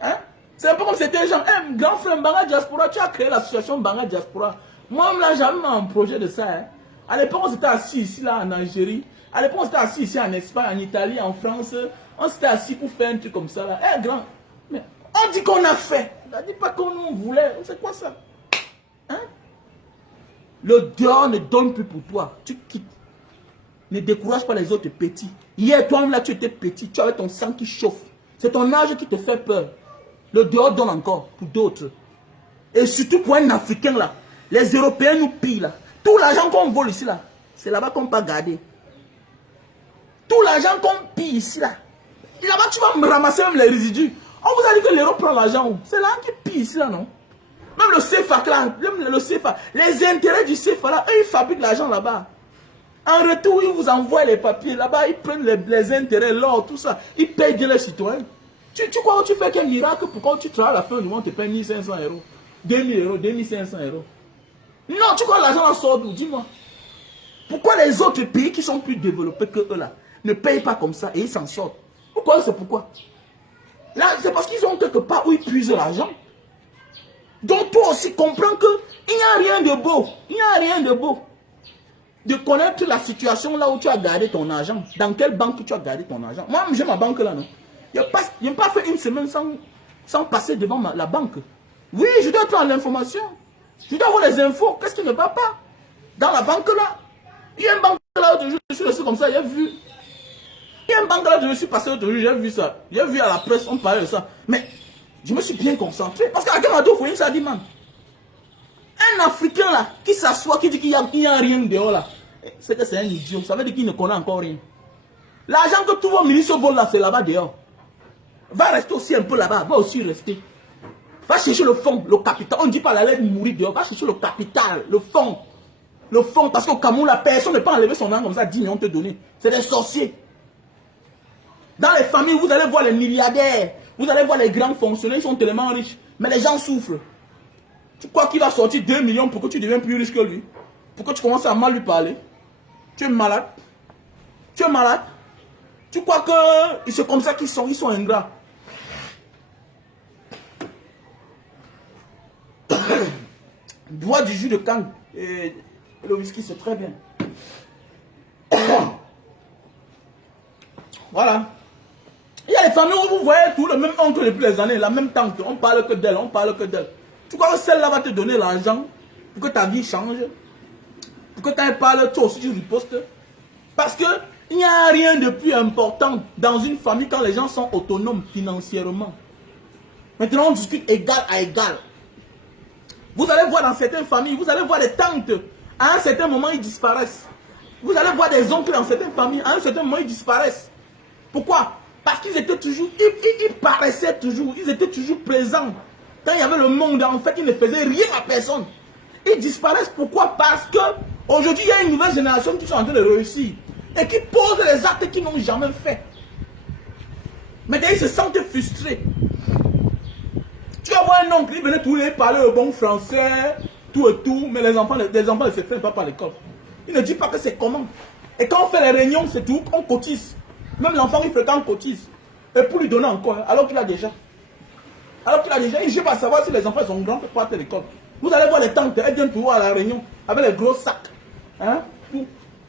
Hein? C'est un peu comme c'était gens. Grand frère Mbanga Diaspora, tu as créé l'association Mbanga Diaspora. Moi, je n'ai jamais eu un projet de ça. Hein. À l'époque, on s'était assis ici, là, en Algérie. À l'époque, on s'était assis ici en Espagne, en Italie, en France. On s'était assis pour faire un truc comme ça. Là. Grand. Mais on dit qu'on a fait. On ne dit pas qu'on voulait. C'est quoi ça? Hein? Le dehors ne donne plus pour toi. Tu quittes. Ne décourage pas les autres petits. Hier, toi-même, là, tu étais petit. Tu avais ton sang qui chauffe. C'est ton âge qui te fait peur. Le dehors donne encore pour d'autres. Et surtout pour un Africain là. Les Européens nous pillent là. Tout l'argent qu'on vole ici là, c'est là-bas qu'on peut garder. Tout l'argent qu'on pille ici là. Et là-bas tu vas me ramasser même les résidus. On vous a dit que l'Europe prend l'argent. C'est là qui pille ici là, non? Même le CFA là, même le CFA. Les intérêts du CFA là, eux ils fabriquent l'argent là-bas. En retour, ils vous envoient les papiers là-bas, ils prennent les intérêts, l'or, tout ça. Ils payent bien les citoyens. Tu crois que tu fais quel miracle pour quand tu travailles à la fin du mois, on te paye 1500 €, 2000 €, 2500 €. Non, tu crois que l'argent en sort d'où? Dis-moi. Pourquoi les autres pays qui sont plus développés que eux là ne payent pas comme ça et ils s'en sortent? Pourquoi? C'est pourquoi? Là, c'est parce qu'ils ont quelque part où ils puisent l'argent. Donc toi aussi comprends qu'il n'y a rien de beau. Il n'y a rien de beau. De connaître la situation là où tu as gardé ton argent. Dans quelle banque tu as gardé ton argent? Moi, j'ai ma banque là, non? Je n'ai pas fait une semaine sans passer devant la banque. Oui, je dois prendre l'information. Je dois avoir les infos. Qu'est-ce qui ne va pas? Dans la banque là. Il y a une banque là où je suis resté comme ça, j'ai vu. Il y a une banque là où je suis passé l'autre jour, j'ai vu ça. J'ai vu à la presse, on parlait de ça. Mais je me suis bien concentré. Parce qu'à Gamado, il faut ça dit, man. Un Africain là, qui s'assoit, qui dit qu'il n'y a rien dehors là. C'est que c'est un idiot. Ça veut dire qu'il ne connaît encore rien. L'argent que tous vos ministres volent là, c'est là-bas dehors. Va rester aussi un peu là-bas, va aussi rester. Va chercher le fond, le capital. On ne dit pas la lettre mourir dehors. Va chercher le capital, le fond. Le fond, parce qu'au Cameroun, la personne ne peut pas enlever son nom comme ça, 10 millions te donner. C'est des sorciers. Dans les familles, vous allez voir les milliardaires. Vous allez voir les grands fonctionnaires, ils sont tellement riches. Mais les gens souffrent. Tu crois qu'il va sortir 2 millions pour que tu deviennes plus riche que lui? Pour que tu commences à mal lui parler? Tu es malade. Tu es malade. Tu crois que c'est comme ça qu'ils sont ingrats. Bois du jus de canne. Et le whisky, c'est très bien. Voilà. Il y a les familles où vous voyez tout le même oncle depuis les années, la même tante. On parle que d'elle, on parle que d'elle. Tu crois que celle-là va te donner l'argent pour que ta vie change? Pour que quand elle parle, toi aussi tu ripostes? Parce que il n'y a rien de plus important dans une famille quand les gens sont autonomes financièrement. Maintenant, on discute égal à égal. Vous allez voir dans certaines familles, vous allez voir des tantes, à un certain moment, ils disparaissent. Vous allez voir des oncles dans certaines familles, à un certain moment, ils disparaissent. Pourquoi? Parce qu'ils étaient toujours, ils paraissaient toujours, ils étaient toujours présents. Quand il y avait le monde, en fait, ils ne faisaient rien à personne. Ils disparaissent. Pourquoi? Parce que aujourd'hui, il y a une nouvelle génération qui sont en train de réussir et qui posent les actes qu'ils n'ont jamais fait. Maintenant, ils se sentent frustrés. Tu vas voir un oncle, il venait tous les parler le bon français, tout et tout, mais les enfants ne se font pas par l'école. Il ne dit pas que c'est comment. Et quand on fait les réunions, c'est tout, on cotise. Même l'enfant, il fait quand on cotise. Et pour lui donner encore, alors qu'il a déjà. Il ne sait pas savoir si les enfants sont grands pour partir à l'école. Vous allez voir les tantes, elles viennent toujours à la réunion avec les gros sacs. Hein?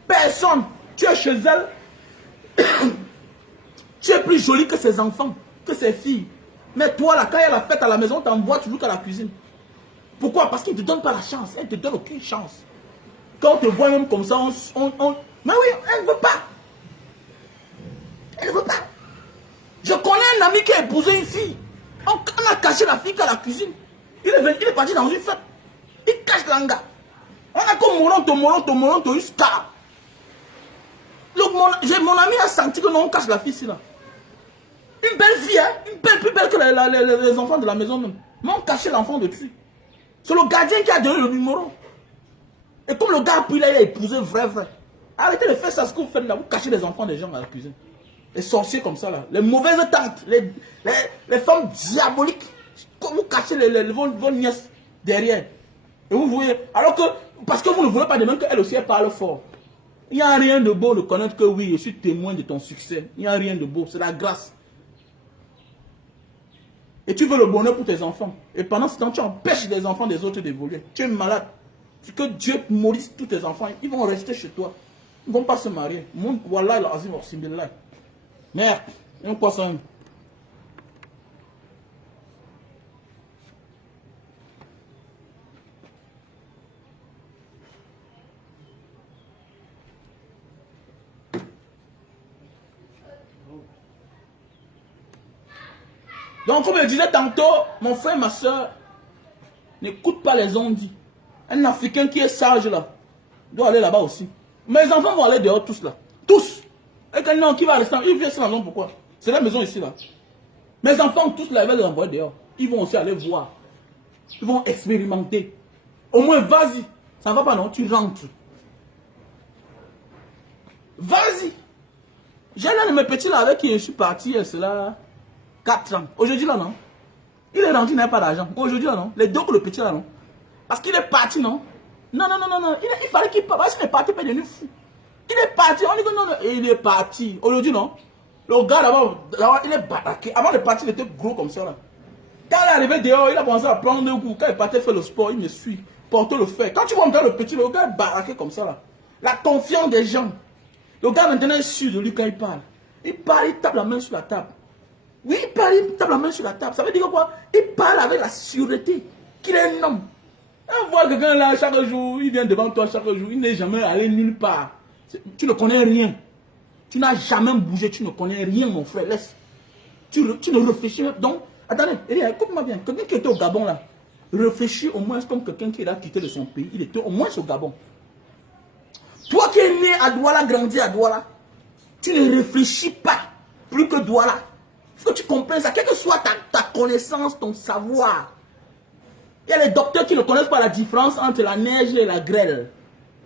Personne. Tu es chez elle. Tu es plus jolie que ses enfants, que ses filles. Mais toi, là, quand il y a la fête à la maison, t'envoies toujours qu'à la cuisine. Pourquoi? Parce qu'ils ne te donnent pas la chance. Elles ne te donnent aucune chance. Quand on te voit même comme ça, mais oui, elle ne veut pas. Elle ne veut pas. Je connais un ami qui a épousé une fille. On a caché la fille qu'à la cuisine. Il est parti dans une fête. Il cache l'anga. On a comme Moronto, jusqu'à. Mon ami a senti que non, on cache la fille ici là. Une belle fille, hein? Plus belle que les enfants de la maison même. Mais on cachait l'enfant dessus. C'est le gardien qui a donné le numéro. Et comme le gars a pris là, il a épousé vrai. Arrêtez de faire ça, ce que vous faites là. Vous cachez les enfants des gens à la cuisine. Les sorciers comme ça là. Les mauvaises tantes. Les femmes diaboliques. Vous cachez vos nièces derrière. Et vous voyez. Alors que, parce que vous ne voulez pas de même qu'elle aussi elle parle fort. Il n'y a rien de beau de connaître que oui, je suis témoin de ton succès. Il n'y a rien de beau. C'est la grâce. Et tu veux le bonheur pour tes enfants. Et pendant ce temps, tu empêches les enfants des autres d'évoluer. Tu es malade. Que Dieu maudisse tous tes enfants. Ils vont rester chez toi. Ils ne vont pas se marier. Wallah, l'azim, orsimbillah. Merde. Il y a quoi ça? Donc, comme je disais tantôt, mon frère, ma soeur, n'écoute pas les ondits. Un Africain qui est sage là, doit aller là-bas aussi. Mes enfants vont aller dehors tous là. Tous. Et quand non, qui va rester? Ils viennent la maison, pourquoi? C'est la maison ici là. Mes enfants tous là, ils vont les envoyer dehors. Ils vont aussi aller voir. Ils vont expérimenter. Au moins, vas-y. Ça ne va pas non, tu rentres. Vas-y. J'ai l'un de mes petits là avec qui je suis parti, c'est là. 4 ans. Aujourd'hui là non. Il est rentré, il n'a pas d'argent. Aujourd'hui là non. Les deux pour le petit là non. Parce qu'il est parti non. Non. Il fallait qu'il parte. Parce qu'il est parti, il est devenu fou. Il est parti. On dit que non. Et il est parti. Aujourd'hui non. Le gars d'abord, il est baraqué. Avant de partir, il était gros comme ça là. Quand il est arrivé dehors, il a commencé à prendre un coup. Quand il partait faire le sport, il me suit. Porte le fer. Quand tu vois encore le petit, le gars est baraqué comme ça là. La confiance des gens. Le gars maintenant est sûr de lui quand il parle. Il parle, il tape la main sur la table. Oui, il parle, il tape la main sur la table. Ça veut dire quoi? Il parle avec la sûreté qu'il est un homme. On voit quelqu'un là chaque jour, il vient devant toi chaque jour, il n'est jamais allé nulle part. Tu ne connais rien. Tu n'as jamais bougé, tu ne connais rien, mon frère. Laisse. Tu ne réfléchis pas. Donc, attendez, écoute-moi bien. Quelqu'un qui était au Gabon là, réfléchis au moins comme quelqu'un qui a quitté de son pays. Il était au moins au Gabon. Toi qui es né à Douala, grandi à Douala, tu ne réfléchis pas plus que Douala. Il faut que tu comprennes ça, quelle que soit ta connaissance, ton savoir. Il y a les docteurs qui ne connaissent pas la différence entre la neige et la grêle.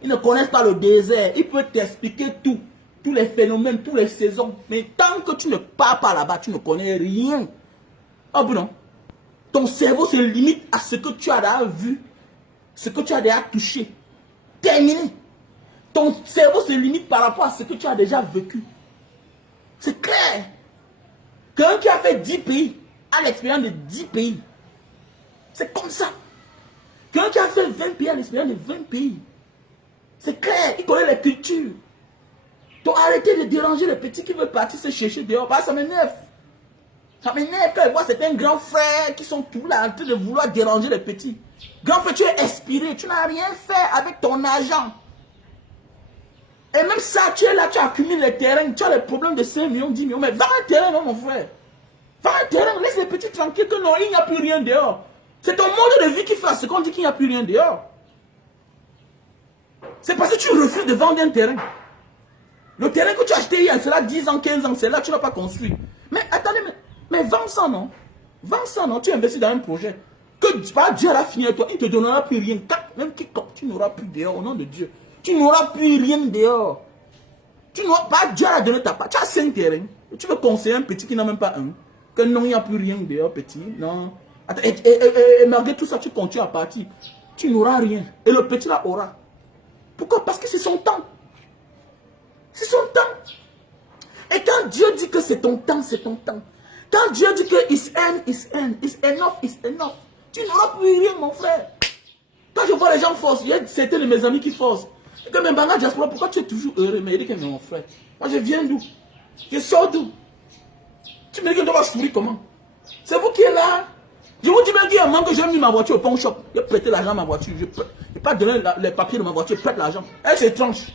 Ils ne connaissent pas le désert. Ils peuvent t'expliquer tout, tous les phénomènes, toutes les saisons. Mais tant que tu ne pars pas là-bas, tu ne connais rien. Ah bon non. Ton cerveau se limite à ce que tu as déjà vu, ce que tu as déjà touché. Terminé. Ton cerveau se limite par rapport à ce que tu as déjà vécu. C'est clair. Quelqu'un qui a fait 10 pays a l'expérience de 10 pays. C'est comme ça. Quelqu'un qui a fait 20 pays à l'expérience de 20 pays. C'est clair, il connaît les cultures. Donc arrêtez de déranger les petits qui veulent partir se chercher dehors. Bah, ça m'énerve. Ça m'énerve quand je vois certains grands frères qui sont tous là en train de vouloir déranger les petits. Grand frère, tu es expiré, tu n'as rien fait avec ton argent. Et même ça, tu es là, tu accumules les terrains, tu as les problèmes de 5 millions, 10 millions. Mais va un terrain, non, mon frère. Va un terrain, laisse les petits tranquilles, que non, il n'y a plus rien dehors. C'est ton mode de vie qui fait ce qu'on dit qu'il n'y a plus rien dehors. C'est parce que tu refuses de vendre un terrain. Le terrain que tu as acheté il y a cela 10 ans, 15 ans, c'est là que tu n'as pas construit. Mais attendez, mais vends ça, non? Vends ça, non? Tu investis dans un projet. Que Dieu a fini à toi, il ne te donnera plus rien. Même tu n'auras plus dehors, au nom de Dieu. Tu n'auras plus rien dehors. Tu n'auras pas, Dieu a donné ta part. Tu as 5 terrains. Et tu veux conseiller un petit qui n'a même pas un. Que non, il n'y a plus rien dehors, petit. Non. Attends, et malgré tout ça, tu continues à partir. Tu n'auras rien. Et le petit là aura. Pourquoi? Parce que c'est son temps. C'est son temps. Et quand Dieu dit que c'est ton temps, c'est ton temps. Quand Dieu dit que it's end, it's end, it's enough, it's enough. Tu n'auras plus rien, mon frère. Quand je vois les gens forcer, il y a certains de mes amis qui forcent. Et que même Banga Diaspora, pourquoi tu es toujours heureux? Mais il dit que mon frère, moi je viens d'où? Je sors d'où? Tu me dis que tu vas sourire comment? C'est vous qui êtes là. Je vous dis même qu'il y a un moment que j'ai mis ma voiture au pawn shop. J'ai prêté l'argent à ma voiture. Je n'ai pas donné les papiers de ma voiture, je prête l'argent. Elle c'est étrange.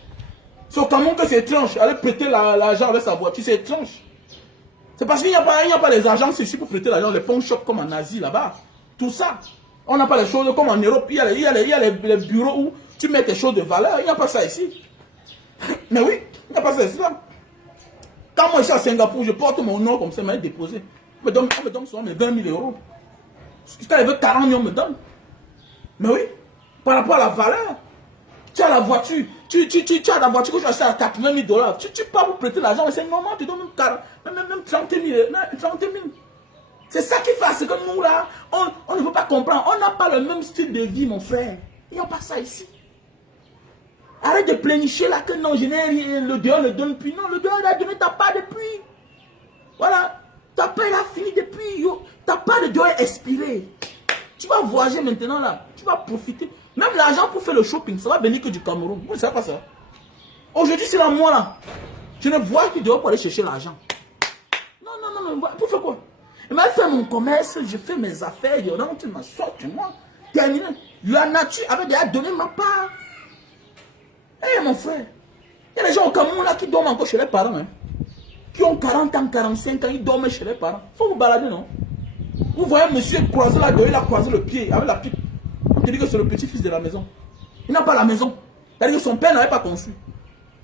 C'est au Cameroun que c'est étrange. Aller prêter l'argent avec sa voiture, c'est étrange. C'est parce qu'il n'y a pas les agences ici pour prêter l'argent, les pawn shop comme en Asie là-bas. Tout ça. On n'a pas les choses comme en Europe. Il y a les bureaux où tu mets tes choses de valeur. Il n'y a pas ça ici. Mais oui, il n'y a pas ça ici. Quand moi je suis à Singapour, je porte mon nom comme ça, je m'ai déposé. On me donne souvent mes 20 000 euros. Quand il veut 40 000, on me donne. Mais oui, par rapport à la valeur. Tu as la voiture, tu as la voiture que tu as achetée à 80 000 $. Tu pars pour prêter l'argent, c'est normal, tu donnes même 30 000. C'est ça qui fait ce que nous là, on ne peut pas comprendre. On n'a pas le même style de vie, mon frère. Il n'y a pas ça ici. Arrête de plénicher là que non, je n'ai rien, le Dieu ne donne plus. Non, le Dieu a donné ta part depuis. Voilà, ta part a fini depuis. Ta part de Dieu est expirée. Tu vas voyager maintenant là, tu vas profiter. Même l'argent pour faire le shopping, ça va venir que du Cameroun. Vous ne savez pas ça? Aujourd'hui, c'est là moi là. Je ne vois que dehors pour aller chercher l'argent. Non. Pour faire quoi? Je vais faire mon commerce, je fais mes affaires, je rentre, je m'assois chez moi. Terminé. La nature avait déjà donné ma part. Eh mon frère, il y a des gens au Cameroun là qui dorment encore chez les parents. Hein. Qui ont 40 ans, 45 ans, ils dorment chez les parents. Il faut vous balader, non? Vous voyez monsieur croiser la dehors, il a croisé le pied avec la pipe. On te dit que c'est le petit-fils de la maison. Il n'a pas la maison. C'est-à-dire que son père n'avait pas conçu.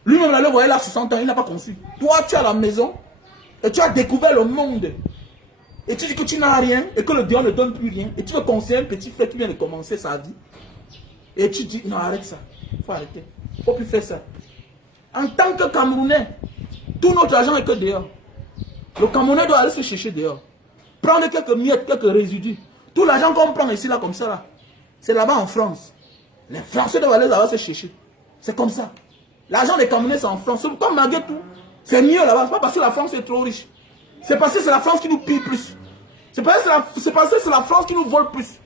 Lui-même, là, le voyait là, 60 ans, il n'a pas conçu. Toi, tu as la maison et tu as découvert le monde. Et tu dis que tu n'as rien et que le Dieu ne donne plus rien. Et tu veux conseiller un petit frère qui vient de commencer sa vie. Et tu dis, non, arrête ça. Il faut arrêter. Il ne faut plus faire ça. En tant que Camerounais, tout notre argent est que dehors. Le Camerounais doit aller se chercher dehors. Prendre quelques miettes, quelques résidus. Tout l'argent qu'on prend ici, là, comme ça, là. C'est là-bas en France. Les Français doivent aller là-bas se chercher. C'est comme ça. L'argent des Camerounais, c'est en France. Comme malgré tout, c'est mieux là-bas. C'est pas parce que la France est trop riche. C'est parce que c'est la France qui nous pille plus. C'est parce que c'est la France qui nous vole plus.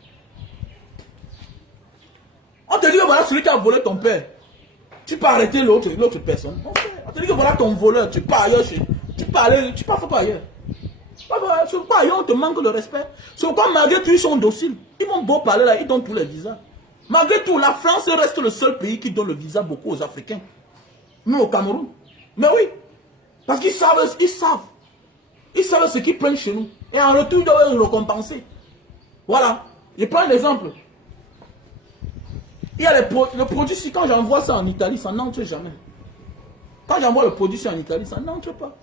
On te dit que voilà celui qui a volé ton père. Tu peux arrêter l'autre personne. On te dit que voilà ton voleur. Tu pars ailleurs. Tu pars faire quoi ailleurs? C'est pas ailleurs, on te manque de respect. C'est pourquoi malgré tout, ils sont dociles. Ils vont beau parler là, ils donnent tous les visas. Malgré tout, la France reste le seul pays qui donne le visa beaucoup aux Africains. Même au Cameroun. Mais oui. Parce qu'ils savent. Ils savent ce qu'ils prennent chez nous. Et en retour, ils doivent le récompenser. Voilà. Je prends un exemple. Il y a le produit, si quand j'envoie ça en Italie, ça n'entre jamais. Quand j'envoie le produit en Italie, ça n'entre pas.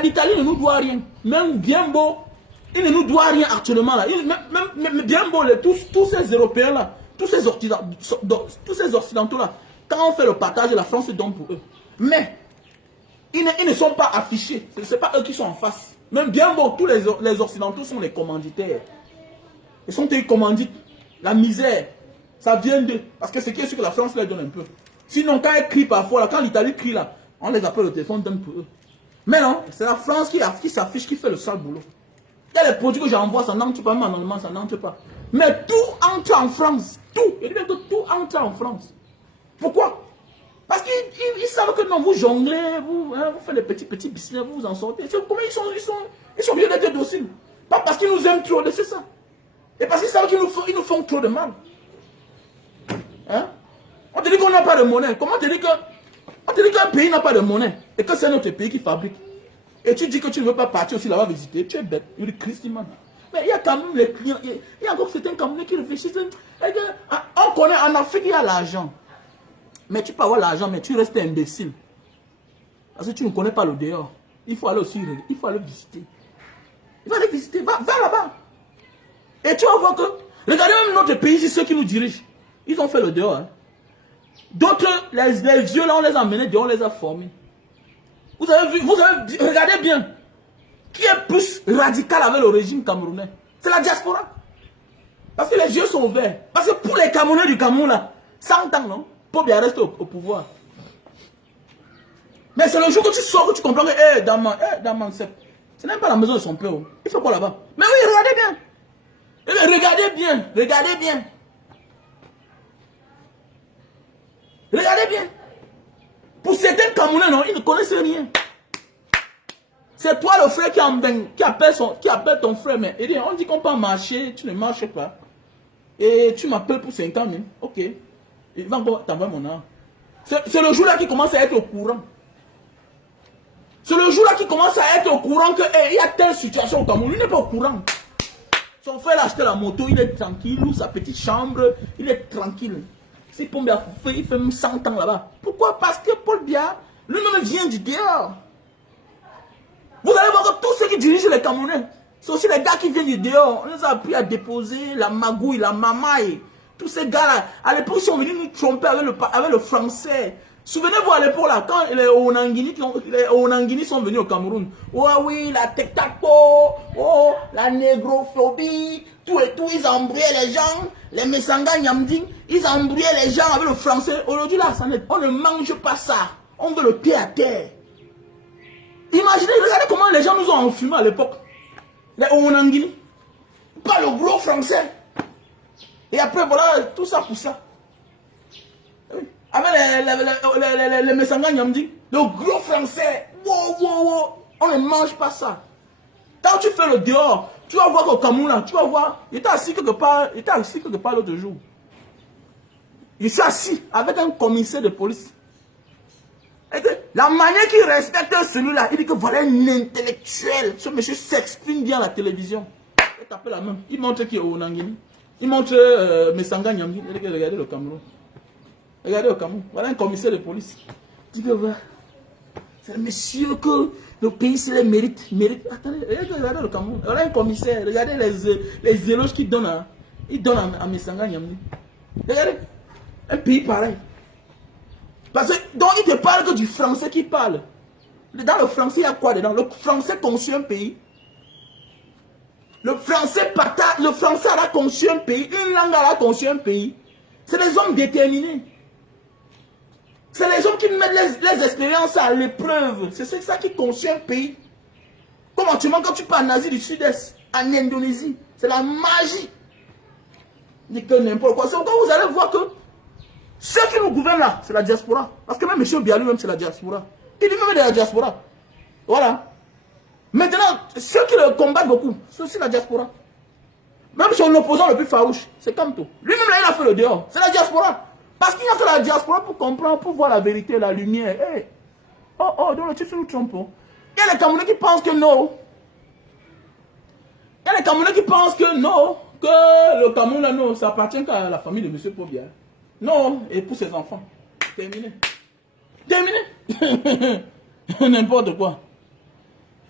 L'Italie ne nous doit rien. Même bien beau, il ne nous doit rien actuellement là. Même bien beau, tous ces Européens là, tous ces Occidentaux là, quand on fait le partage, la France donne pour eux. Mais, ils ne sont pas affichés. Ce n'est pas eux qui sont en face. Même bien beau, tous les Occidentaux sont les commanditaires. Ils sont des commandites. La misère, ça vient d'eux. Parce que c'est ce que la France leur donne un peu. Sinon, quand elle crie parfois, là, quand l'Italie crie là, on les appelle au téléphone, donne pour eux. Mais non, c'est la France qui s'affiche, qui fait le sale boulot. Il y a les produits que j'envoie, ça n'entre pas, même anonymement, ça n'entre pas. Mais tout entre en France. Tout. Il dit que tout entre en France. Pourquoi? Parce qu'ils savent que non, vous jonglez, vous faites les petits business, vous en sortez. Comment ils sont mieux d'être dociles. Pas parce qu'ils nous aiment trop, c'est ça. Et parce qu'ils savent qu'ils nous font trop de mal. Hein? On te dit qu'on n'a pas de monnaie. Comment on te dit qu'un pays n'a pas de monnaie et que c'est notre pays qui fabrique? Et tu dis que tu ne veux pas partir aussi là-bas visiter. Tu es bête. Il est Christiman. Mais il y a quand même les clients. Il y a encore certains Camerounais qui réfléchissent. On connaît en Afrique, il y a l'argent. Mais tu peux avoir l'argent, mais tu restes imbécile. Parce que tu ne connais pas le dehors. Il faut aller aussi, il faut aller visiter. Il faut aller visiter, va là-bas. Et tu vas voir que, regardez même notre pays, ici, ceux qui nous dirigent. Ils ont fait le dehors. Hein. D'autres, les vieux là, on les a emmenés dehors, on les a formés. Vous avez vu, regardez bien. Qui est plus radical avec le régime camerounais? C'est la diaspora. Parce que les yeux sont ouverts. Parce que pour les Camerounais du Cameroun là, 100 ans, non? Pobia reste au pouvoir. Mais c'est le jour que tu sors que tu comprends que Daman, c'est même pas la maison de son père. Il fait quoi là-bas? Mais oui, regardez bien. Regardez bien. Regardez bien. Pour certains Camerounais, non, ils ne connaissent rien. C'est toi le frère qui appelle ton frère. Mais on dit qu'on peut marcher, tu ne marches pas. Et tu m'appelles pour 50 000. Ok. Il va encore t'envoyer mon argent. C'est le jour-là qu'il commence à être au courant. C'est le jour-là qu'il commence à être au courant qu'il y a telle situation au Cameroun. Il n'est pas au courant. Son frère a acheté la moto, il est tranquille, il ouvre sa petite chambre, il est tranquille. C'est Paul Biya, il fait même 100 ans là-bas. Pourquoi? Parce que Paul Biya, lui-même vient du dehors. Vous allez voir que tous ceux qui dirigent les Camerounais, c'est aussi les gars qui viennent du dehors. On les a appris à déposer la magouille, la mamaille. Tous ces gars-là, à l'époque, ils sont venus nous tromper avec le français. Souvenez-vous à l'époque, là, quand les Onanguini sont venus au Cameroun. Oh oui, la tectaco, oh, la négrophobie, tout et tout, ils embrouillaient les gens. Les Messanga Nyamding, ils embrouillaient les gens avec le français. Aujourd'hui, là, on ne mange pas ça. On veut le pied à terre. Imaginez, regardez comment les gens nous ont enfumés à l'époque. Les Onanguini. Pas le gros français. Et après, voilà, tout ça pour ça. Avec les Messanga Nyamdi, le gros français. Wow. On ne mange pas ça. Quand tu fais le dehors, tu vas voir qu'au Cameroun, là, tu vas voir, il était assis quelque part l'autre jour. Il s'est assis avec un commissaire de police. Et la manière qu'il respecte celui-là, il dit que voilà un intellectuel. Ce monsieur s'exprime bien à la télévision. Il tape la main. Il montre qui est au Nangini. Il montre Messanga Nyamdi. Regardez le Cameroun. Regardez au Cameroun. Voilà un commissaire de police. Il dit que voilà. C'est le monsieur que le pays se les mérite. Attendez, regardez le Cameroun. Voilà un commissaire. Regardez les éloges qu'il donne à Messanga Nyamdi. Regardez. Un pays pareil. Parce que, donc il te parle que du français qui parle. Dans le français, il y a quoi dedans? Le français conçut un pays. Le français a conçu un pays. Une langue a conçu un pays. C'est des hommes déterminés. C'est les hommes qui mettent les expériences à l'épreuve. C'est ça qui conçut un pays. Comment tu manques quand tu pars en Asie du Sud-Est, en Indonésie? C'est la magie. Dit que n'importe quoi. C'est pourquoi vous allez voir que ceux qui nous gouvernent là, c'est la diaspora. Parce que même M. Biya lui-même, c'est la diaspora. Il dit même de la diaspora. Voilà. Maintenant, ceux qui le combattent beaucoup, c'est aussi la diaspora. Même son opposant le plus farouche, c'est Kamto. Lui-même là, il a fait le dehors. C'est la diaspora. Parce qu'il n'y a que la diaspora pour comprendre, pour voir la vérité, la lumière. Hey. Oh, donc le titre nous trompe. Il y a les Camerounais qui pensent que non. Il y a les Camerounais qui pensent que non. Que le Cameroun là, non, ça appartient qu'à la famille de M. Paul Biya. Non, et pour ses enfants. Terminé. N'importe quoi.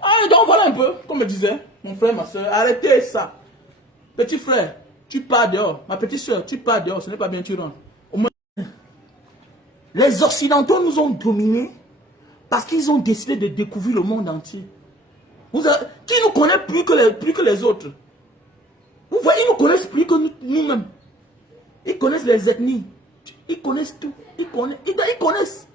Ah, donc voilà un peu, comme je disais, mon frère, ma soeur, arrêtez ça. Petit frère, tu pars dehors. Ma petite soeur, tu pars dehors, ce n'est pas bien, tu rentres. Au moins, les Occidentaux nous ont dominés parce qu'ils ont décidé de découvrir le monde entier. Qui nous connaît plus que les autres? Vous voyez, ils nous connaissent plus que nous-mêmes. Ils connaissent les ethnies. Ils connaissent tout. Ils connaissent.